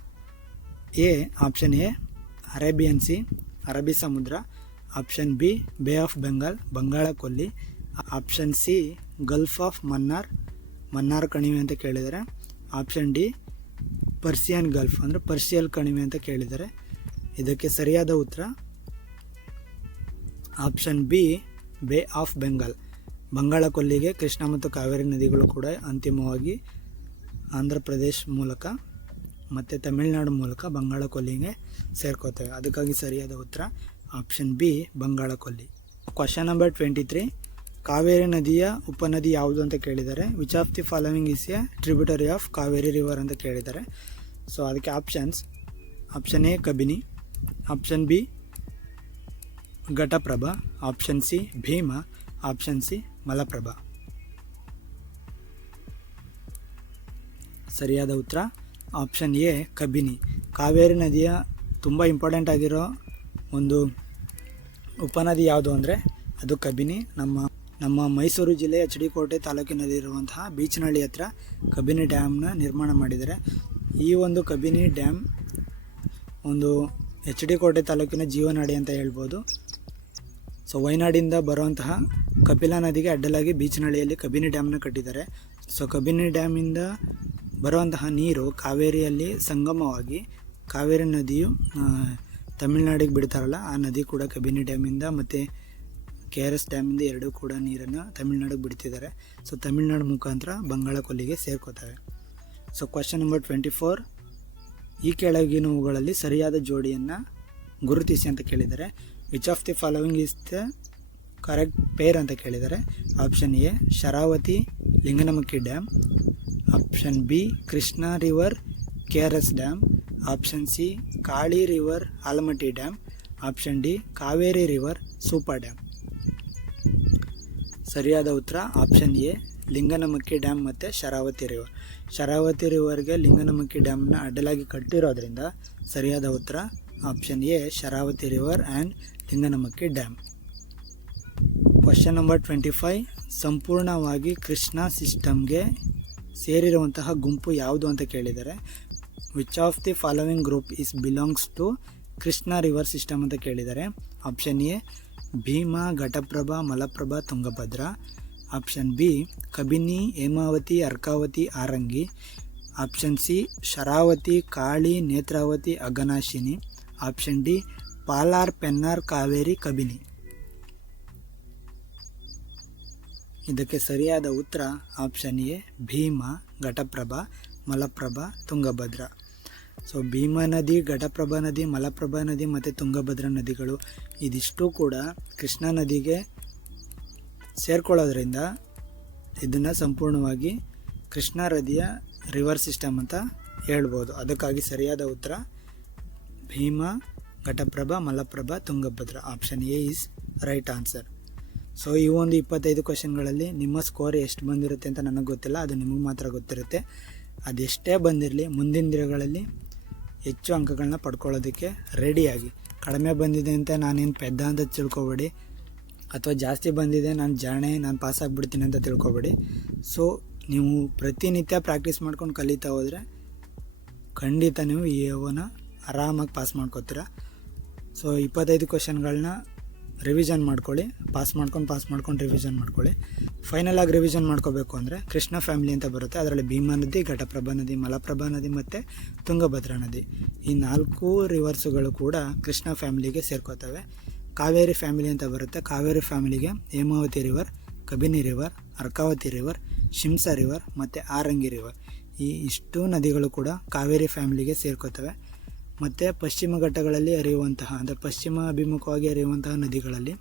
ಎ ಅರೇಬಿಯನ್ ಸಿ, ಅರಬ್ಬಿ ಸಮುದ್ರ, option B bay of Bengal, Bangala ಕೊಲ್ಲಿ, option C gulf of Mannar ಕಣಿವೆ ಅಂತ ಕೇಳಿದ್ದಾರೆ. ಆಪ್ಷನ್ ಡಿ ಪರ್ಸಿಯನ್ ಗಲ್ಫ್ ಅಂದರೆ ಪರ್ಷಿಯಲ್ ಕಣಿವೆ ಅಂತ ಕೇಳಿದ್ದಾರೆ. ಇದಕ್ಕೆ ಸರಿಯಾದ ಉತ್ತರ option B bay of Bengal. Bangala ಕೊಲ್ಲಿಗೆ Krishna ಮತ್ತು ಕಾವೇರಿ ನದಿಗಳು ಕೂಡ ಅಂತಿಮವಾಗಿ ಆಂಧ್ರ ಪ್ರದೇಶ್ ಮೂಲಕ ಮತ್ತು ತಮಿಳುನಾಡು ಮೂಲಕ ಬಂಗಾಳ ಕೊಲ್ಲಿಗೆ ಸೇರ್ಕೋತೇವೆ. ಅದಕ್ಕಾಗಿ ಸರಿಯಾದ ಉತ್ತರ ಆಪ್ಷನ್ ಬಿ ಬಂಗಾಳ ಕೊಲ್ಲಿ. ಕ್ವಶನ್ ನಂಬರ್ 23, ಕಾವೇರಿ ನದಿಯ ಉಪನದಿ ಯಾವುದು ಅಂತ ಕೇಳಿದ್ದಾರೆ. Which of the following is a tributary of Kaveri river ಅಂತ ಕೇಳಿದ್ದಾರೆ. ಸೊ ಅದಕ್ಕೆ option A Kabini, option B Ghataprabha, option C Bhima, option C Malaprabha. ಸರಿಯಾದ ಉತ್ತರ ಆಪ್ಷನ್ ಎ ಕಬಿನಿ. ಕಾವೇರಿ ನದಿಯ ತುಂಬ ಇಂಪಾರ್ಟೆಂಟ್ ಆಗಿರೋ ಒಂದು ಉಪನದಿ ಯಾವುದು ಅಂದರೆ ಅದು ಕಬಿನಿ. ನಮ್ಮ ಮೈಸೂರು ಜಿಲ್ಲೆ ಎಚ್ ಡಿ ಕೋಟೆ ತಾಲೂಕಿನಲ್ಲಿರುವಂತಹ ಬೀಚನಹಳ್ಳಿ ಹತ್ರ ಕಬಿನಿ ಡ್ಯಾಮ್ನ ನಿರ್ಮಾಣ ಮಾಡಿದ್ದಾರೆ. ಈ ಒಂದು ಕಬಿನಿ ಡ್ಯಾಮ್ ಒಂದು ಎಚ್ ಡಿ ಕೋಟೆ ತಾಲೂಕಿನ ಜೀವನಾಡಿ ಅಂತ ಹೇಳ್ಬೋದು. ಸೊ ವಯನಾಡಿಂದ ಬರುವಂತಹ ಕಪಿಲಾ ನದಿಗೆ ಅಡ್ಡಲಾಗಿ ಬೀಚನಹಳ್ಳಿಯಲ್ಲಿ ಕಬಿನಿ ಡ್ಯಾಮ್ನ ಕಟ್ಟಿದ್ದಾರೆ. ಸೊ ಕಬಿನಿ ಡ್ಯಾಮಿಂದ ಬರುವಂತಹ ನೀರು ಕಾವೇರಿಯಲ್ಲಿ ಸಂಗಮವಾಗಿ ಕಾವೇರಿ ನದಿಯು ತಮಿಳುನಾಡಿಗೆ ಬಿಡ್ತಾರಲ್ಲ ಆ ನದಿ ಕೂಡ ಕಬಿನಿ ಡ್ಯಾಮಿಂದ ಮತ್ತು KRS ಡ್ಯಾಮಿಂದ ಎರಡೂ ಕೂಡ ನೀರನ್ನು ತಮಿಳುನಾಡಿಗೆ ಬಿಡ್ತಿದ್ದಾರೆ. ಸೊ ತಮಿಳುನಾಡು ಮುಖಾಂತರ ಬಂಗಾಳ ಕೊಲ್ಲಿಗೆ ಸೇರ್ಕೋತವೆ. ಸೊ ಕ್ವಶನ್ ನಂಬರ್ 24, ಈ ಕೆಳಗಿನವುಗಳಲ್ಲಿ ಸರಿಯಾದ ಜೋಡಿಯನ್ನು ಗುರುತಿಸಿ ಅಂತ ಕೇಳಿದ್ದಾರೆ. Which of the following is the correct pair ಅಂತ ಕೇಳಿದ್ದಾರೆ. Option A Sharavati Linganamakki dam, option B Krishna river KRS dam, option C Kali river Almatti dam, option D Kaveri river Supa dam. ಸರಿಯಾದ ಉತ್ತರ ಆಪ್ಷನ್ ಎ ಲಿಂಗನಮಕ್ಕಿ ಡ್ಯಾಮ್ ಮತ್ತು ಶರಾವತಿ ರಿವರ್ಗೆ ಲಿಂಗನಮಕ್ಕಿ ಡ್ಯಾಮ್ನ ಅಡ್ಡಲಾಗಿ ಕಟ್ಟಿರೋದ್ರಿಂದ ಸರಿಯಾದ ಉತ್ತರ option A Sharavati river and Linganamakki dam. Question number 25, ಸಂಪೂರ್ಣವಾಗಿ ಕೃಷ್ಣಾ ಸಿಸ್ಟಮ್ಗೆ ಸೇರಿರುವಂತಹ ಗುಂಪು ಯಾವುದು ಅಂತ ಕೇಳಿದ್ದಾರೆ. Which of the following group is belongs to Krishna river system ಅಂತ ಕೇಳಿದ್ದಾರೆ. Option A Bhima, Ghataprabha, Malaprabha, Tungabhadra. Option B Kabini, Hemavati, Arkavati, Harangi. Option C Sharavati, Kali, Netravati, Aghanashini. Option D Palar, Pennar, Kaveri, Kabini. ಇದಕ್ಕೆ ಸರಿಯಾದ ಉತ್ತರ option A Bhima, Ghataprabha, Malaprabha, Tungabhadra. So Bhima ನದಿ, ಘಟಪ್ರಭಾ ನದಿ, ಮಲಪ್ರಭಾ ನದಿ ಮತ್ತು ತುಂಗಭದ್ರಾ ನದಿಗಳು ಇದಿಷ್ಟು ಕೂಡ ಕೃಷ್ಣಾ ನದಿಗೆ ಸೇರ್ಕೊಳ್ಳೋದ್ರಿಂದ ಇದನ್ನು ಸಂಪೂರ್ಣವಾಗಿ ಕೃಷ್ಣಾ ನದಿಯ ರಿವರ್ ಸಿಸ್ಟಮ್ ಅಂತ ಹೇಳ್ಬೋದು. ಅದಕ್ಕಾಗಿ ಸರಿಯಾದ ಉತ್ತರ Bhima, Ghataprabha, Malaprabha, Tungabhadra. Option A is right answer. So ಈ ಒಂದು 25 ಕ್ವಶನ್ಗಳಲ್ಲಿ ನಿಮ್ಮ ಸ್ಕೋರ್ ಎಷ್ಟು ಬಂದಿರುತ್ತೆ ಅಂತ ನನಗೆ ಗೊತ್ತಿಲ್ಲ, ಅದು ನಿಮಗೆ ಮಾತ್ರ ಗೊತ್ತಿರುತ್ತೆ. ಅದೆಷ್ಟೇ ಬಂದಿರಲಿ ಮುಂದಿನ ದಿನಗಳಲ್ಲಿ ಹೆಚ್ಚು ಅಂಕಗಳನ್ನ ಪಡ್ಕೊಳ್ಳೋದಕ್ಕೆ ರೆಡಿಯಾಗಿ. ಕಡಿಮೆ ಬಂದಿದೆ ಅಂತ ನಾನೇನು ಪೆದ್ದ ಅಂತ ತಿಳ್ಕೊಬೇಡಿ, ಅಥವಾ ಜಾಸ್ತಿ ಬಂದಿದೆ ನಾನು ಜಾಣೆ, ನಾನು ಪಾಸ್ ಆಗಿಬಿಡ್ತೀನಿ ಅಂತ ತಿಳ್ಕೊಬೇಡಿ. ಸೊ ನೀವು ಪ್ರತಿನಿತ್ಯ ಪ್ರಾಕ್ಟೀಸ್ ಮಾಡ್ಕೊಂಡು ಕಲಿತಾ ಹೋದರೆ ಖಂಡಿತ ನೀವು ಈ ಅವನ್ನ ಆರಾಮಾಗಿ ಪಾಸ್ ಮಾಡ್ಕೋತೀರ. ಸೊ 25 ಕ್ವಶನ್ಗಳನ್ನ ರಿವಿಷನ್ ಮಾಡ್ಕೊಳ್ಳಿ, ಪಾಸ್ ಮಾಡ್ಕೊಂಡು ರಿವಿಷನ್ ಮಾಡ್ಕೊಳ್ಳಿ. ಫೈನಲ್ ಆಗಿ ರಿವಿಷನ್ ಮಾಡ್ಕೋಬೇಕು ಅಂದರೆ ಕೃಷ್ಣ ಫ್ಯಾಮಿಲಿ ಅಂತ ಬರುತ್ತೆ. ಅದರಲ್ಲಿ ಭೀಮಾ ನದಿ, ಘಟಪ್ರಭಾ ನದಿ, ಮಲಪ್ರಭಾ ನದಿ ಮತ್ತು ತುಂಗಭದ್ರಾ ನದಿ, ಈ 4 ರಿವರ್ಸುಗಳು ಕೂಡ ಕೃಷ್ಣ ಫ್ಯಾಮಿಲಿಗೆ ಸೇರ್ಕೋತವೆ. ಕಾವೇರಿ ಫ್ಯಾಮಿಲಿ ಅಂತ ಬರುತ್ತೆ. ಕಾವೇರಿ ಫ್ಯಾಮಿಲಿಗೆ Hemavathi river, Kabini river, Arkavathi river, Shimsha river ಮತ್ತು ಆರಂಗಿ ರಿವರ್, ಈ ಇಷ್ಟು ನದಿಗಳು ಕೂಡ ಕಾವೇರಿ ಫ್ಯಾಮಿಲಿಗೆ ಸೇರ್ಕೋತವೆ. ಮತ್ತು ಪಶ್ಚಿಮ ಘಟ್ಟಗಳಲ್ಲಿ ಹರಿಯುವಂತಹ ಅಂದರೆ ಪಶ್ಚಿಮ ಅಭಿಮುಖವಾಗಿ ಹರಿಯುವಂತಹ ನದಿಗಳಲ್ಲಿ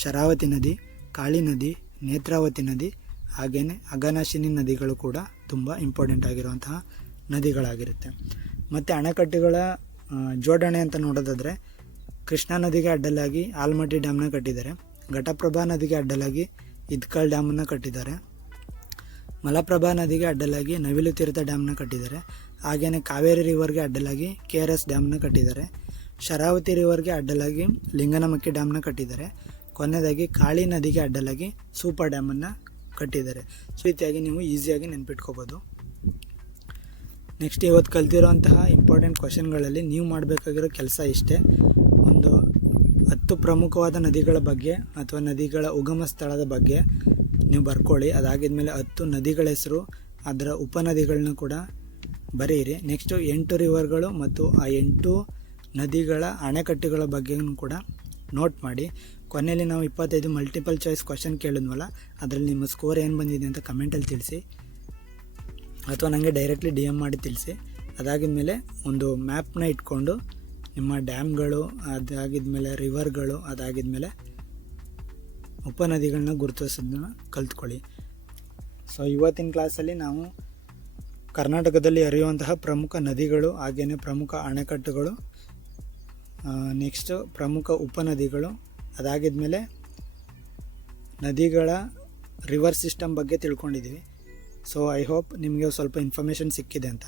ಶರಾವತಿ ನದಿ, ಕಾಳಿ ನದಿ, ನೇತ್ರಾವತಿ ನದಿ, ಹಾಗೆಯೇ ಅಘನಾಶಿನಿ ನದಿಗಳು ಕೂಡ ತುಂಬ ಇಂಪಾರ್ಟೆಂಟ್ ಆಗಿರುವಂತಹ ನದಿಗಳಾಗಿರುತ್ತೆ. ಮತ್ತು ಅಣೆಕಟ್ಟುಗಳ ಜೋಡಣೆ ಅಂತ ನೋಡೋದಾದರೆ ಕೃಷ್ಣಾ ನದಿಗೆ ಅಡ್ಡಲಾಗಿ ಆಲ್ಮಟ್ಟಿ ಡ್ಯಾಮ್ನ ಕಟ್ಟಿದ್ದಾರೆ. ಘಟಪ್ರಭಾ ನದಿಗೆ ಅಡ್ಡಲಾಗಿ ಇದ್ಕಲ್ ಡ್ಯಾಮನ್ನು ಕಟ್ಟಿದ್ದಾರೆ. ಮಲಪ್ರಭಾ ನದಿಗೆ ಅಡ್ಡಲಾಗಿ ನವಿಲು ತೀರ್ಥ ಡ್ಯಾಮ್ನ ಕಟ್ಟಿದ್ದಾರೆ. ಹಾಗೆಯೇ ಕಾವೇರಿ ರಿವರ್ಗೆ ಅಡ್ಡಲಾಗಿ KRS ಡ್ಯಾಮ್ನ ಕಟ್ಟಿದ್ದಾರೆ. ಶರಾವತಿ ರಿವರ್ಗೆ ಅಡ್ಡಲಾಗಿ ಲಿಂಗನಮಕ್ಕಿ ಡ್ಯಾಮ್ನ ಕಟ್ಟಿದ್ದಾರೆ. ಕೊನೆಯದಾಗಿ ಕಾಳಿ ನದಿಗೆ ಅಡ್ಡಲಾಗಿ ಸೂಪರ್ ಡ್ಯಾಮನ್ನು ಕಟ್ಟಿದ್ದಾರೆ. ಸೊ ರೀತಿಯಾಗಿ ನೀವು ಈಸಿಯಾಗಿ ನೆನ್ಪಿಟ್ಕೋಬೋದು. ನೆಕ್ಸ್ಟ್ ಇವತ್ತು ಕಲ್ತಿರೋಂತಹ ಇಂಪಾರ್ಟೆಂಟ್ ಕ್ವಶನ್ಗಳಲ್ಲಿ ನೀವು ಮಾಡಬೇಕಾಗಿರೋ ಕೆಲಸ ಇಷ್ಟೇ. ಒಂದು 10 ಪ್ರಮುಖವಾದ ನದಿಗಳ ಬಗ್ಗೆ ಅಥವಾ ನದಿಗಳ ಉಗಮ ಸ್ಥಳದ ಬಗ್ಗೆ ನೀವು ಬರ್ಕೊಳ್ಳಿ. ಅದಾಗಿದ್ಮೇಲೆ 10 ನದಿಗಳ ಹೆಸರು, ಅದರ ಉಪನದಿಗಳನ್ನ ಕೂಡ ಬರೆಯಿರಿ. ನೆಕ್ಸ್ಟು 8 ರಿವರ್ಗಳು ಮತ್ತು ಆ 8 ನದಿಗಳ ಅಣೆಕಟ್ಟುಗಳ ಬಗ್ಗೆಯೂ ಕೂಡ ನೋಟ್ ಮಾಡಿ. ಕೊನೆಯಲ್ಲಿ ನಾವು 25 ಮಲ್ಟಿಪಲ್ ಚಾಯ್ಸ್ ಕ್ವಶನ್ ಕೇಳಿದ್ವಲ್ಲ, ಅದರಲ್ಲಿ ನಿಮ್ಮ ಸ್ಕೋರ್ ಏನು ಬಂದಿದೆ ಅಂತ ಕಮೆಂಟಲ್ಲಿ ತಿಳಿಸಿ, ಅಥವಾ ನನಗೆ ಡೈರೆಕ್ಟ್ಲಿ DM ಮಾಡಿ ತಿಳಿಸಿ. ಅದಾಗಿದ್ಮೇಲೆ ಒಂದು ಮ್ಯಾಪ್ನ ಇಟ್ಕೊಂಡು ನಿಮ್ಮ ಡ್ಯಾಮ್ಗಳು, ಅದಾಗಿದ್ಮೇಲೆ ರಿವರ್ಗಳು, ಅದಾಗಿದ್ಮೇಲೆ ಉಪನದಿಗಳನ್ನ ಗುರುತಿಸೋದನ್ನ ಕಲ್ತ್ಕೊಳ್ಳಿ. ಸೊ ಇವತ್ತಿನ ಕ್ಲಾಸಲ್ಲಿ ನಾವು ಕರ್ನಾಟಕದಲ್ಲಿ ಹರಿಯುವಂತಹ ಪ್ರಮುಖ ನದಿಗಳು, ಹಾಗೆಯೇ ಪ್ರಮುಖ ಅಣೆಕಟ್ಟುಗಳು, ನೆಕ್ಸ್ಟು ಪ್ರಮುಖ ಉಪನದಿಗಳು, ಅದಾಗಿದ್ಮೇಲೆ ನದಿಗಳ ರಿವರ್ ಸಿಸ್ಟಮ್ ಬಗ್ಗೆ ತಿಳ್ಕೊಂಡಿದ್ದೀವಿ. ಸೊ ಐ ಹೋಪ್ ನಿಮಗೆ ಸ್ವಲ್ಪ ಇನ್ಫಾರ್ಮೇಷನ್ ಸಿಕ್ಕಿದೆ ಅಂತ.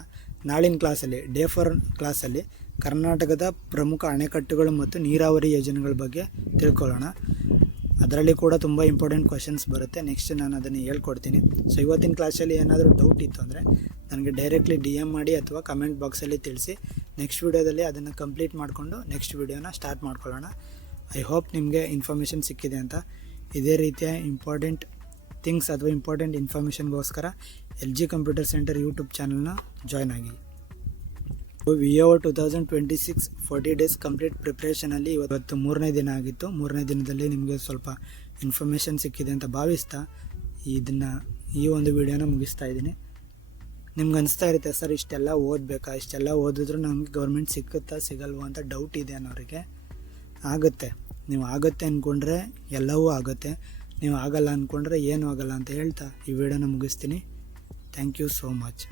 ನಾಳಿನ ಕ್ಲಾಸಲ್ಲಿ ಡೇ 4 ಕ್ಲಾಸಲ್ಲಿ ಕರ್ನಾಟಕದ ಪ್ರಮುಖ ಅಣೆಕಟ್ಟುಗಳು ಮತ್ತು ನೀರಾವರಿ ಯೋಜನೆಗಳ ಬಗ್ಗೆ ತಿಳ್ಕೊಳ್ಳೋಣ. ಅದರಲ್ಲಿ ಕೂಡ ತುಂಬ ಇಂಪಾರ್ಟೆಂಟ್ ಕ್ವಶನ್ಸ್ ಬರುತ್ತೆ. ನೆಕ್ಸ್ಟ್ ನಾನು ಅದನ್ನು ಹೇಳ್ಕೊಡ್ತೀನಿ. ಸೊ ಇವತ್ತಿನ ಕ್ಲಾಸಲ್ಲಿ ಏನಾದರೂ ಡೌಟ್ ಇತ್ತು ಅಂದರೆ ನನಗೆ ಡೈರೆಕ್ಟ್ಲಿ DM ಮಾಡಿ ಅಥವಾ ಕಮೆಂಟ್ ಬಾಕ್ಸಲ್ಲಿ ತಿಳಿಸಿ. ನೆಕ್ಸ್ಟ್ ವೀಡಿಯೋದಲ್ಲಿ ಅದನ್ನು ಕಂಪ್ಲೀಟ್ ಮಾಡಿಕೊಂಡು ನೆಕ್ಸ್ಟ್ ವೀಡಿಯೋನ ಸ್ಟಾರ್ಟ್ ಮಾಡ್ಕೊಳ್ಳೋಣ. ಐ ಹೋಪ್ ನಿಮಗೆ ಇನ್ಫಾರ್ಮೇಷನ್ ಸಿಕ್ಕಿದೆ ಅಂತ. ಇದೇ ರೀತಿಯ ಇಂಪಾರ್ಟೆಂಟ್ ಥಿಂಗ್ಸ್ ಅಥವಾ ಇಂಪಾರ್ಟೆಂಟ್ ಇನ್ಫಾರ್ಮೇಷನ್ಗೋಸ್ಕರ LG ಕಂಪ್ಯೂಟರ್ ಸೆಂಟರ್ ಯೂಟ್ಯೂಬ್ ಚಾನಲ್ನ ಜಾಯ್ನ್ ಆಗಿ. VO 2026 40 ಡೇಸ್ ಕಂಪ್ಲೀಟ್ ಪ್ರಿಪ್ರೇಷನಲ್ಲಿ ಇವತ್ತು 3ನೇ ದಿನ ಆಗಿತ್ತು. 3ನೇ ದಿನದಲ್ಲಿ ನಿಮಗೆ ಸ್ವಲ್ಪ ಇನ್ಫಾರ್ಮೇಷನ್ ಸಿಕ್ಕಿದೆ ಅಂತ ಭಾವಿಸ್ತಾ ಈ ಒಂದು ವಿಡಿಯೋನ ಮುಗಿಸ್ತಾ ಇದ್ದೀನಿ. ನಿಮ್ಗೆ ಅನಿಸ್ತಾ ಇರುತ್ತೆ ಸರ್ ಇಷ್ಟೆಲ್ಲ ಓದಬೇಕಾ, ಇಷ್ಟೆಲ್ಲ ಓದಿದ್ರು ನಮಗೆ ಗೌರ್ಮೆಂಟ್ ಸಿಕ್ಕುತ್ತಾ ಸಿಗಲ್ವಾ ಅಂತ ಡೌಟ್ ಇದೆ ಅನ್ನೋರಿಗೆ. ಆಗುತ್ತೆ, ನೀವು ಆಗುತ್ತೆ ಅಂದ್ಕೊಂಡ್ರೆ ಎಲ್ಲವೂ ಆಗುತ್ತೆ, ನೀವು ಆಗಲ್ಲ ಅಂದ್ಕೊಂಡ್ರೆ ಏನೂ ಆಗಲ್ಲ ಅಂತ ಹೇಳ್ತಾ ಈ ವಿಡಿಯೋನ ಮುಗಿಸ್ತೀನಿ. Thank you so much.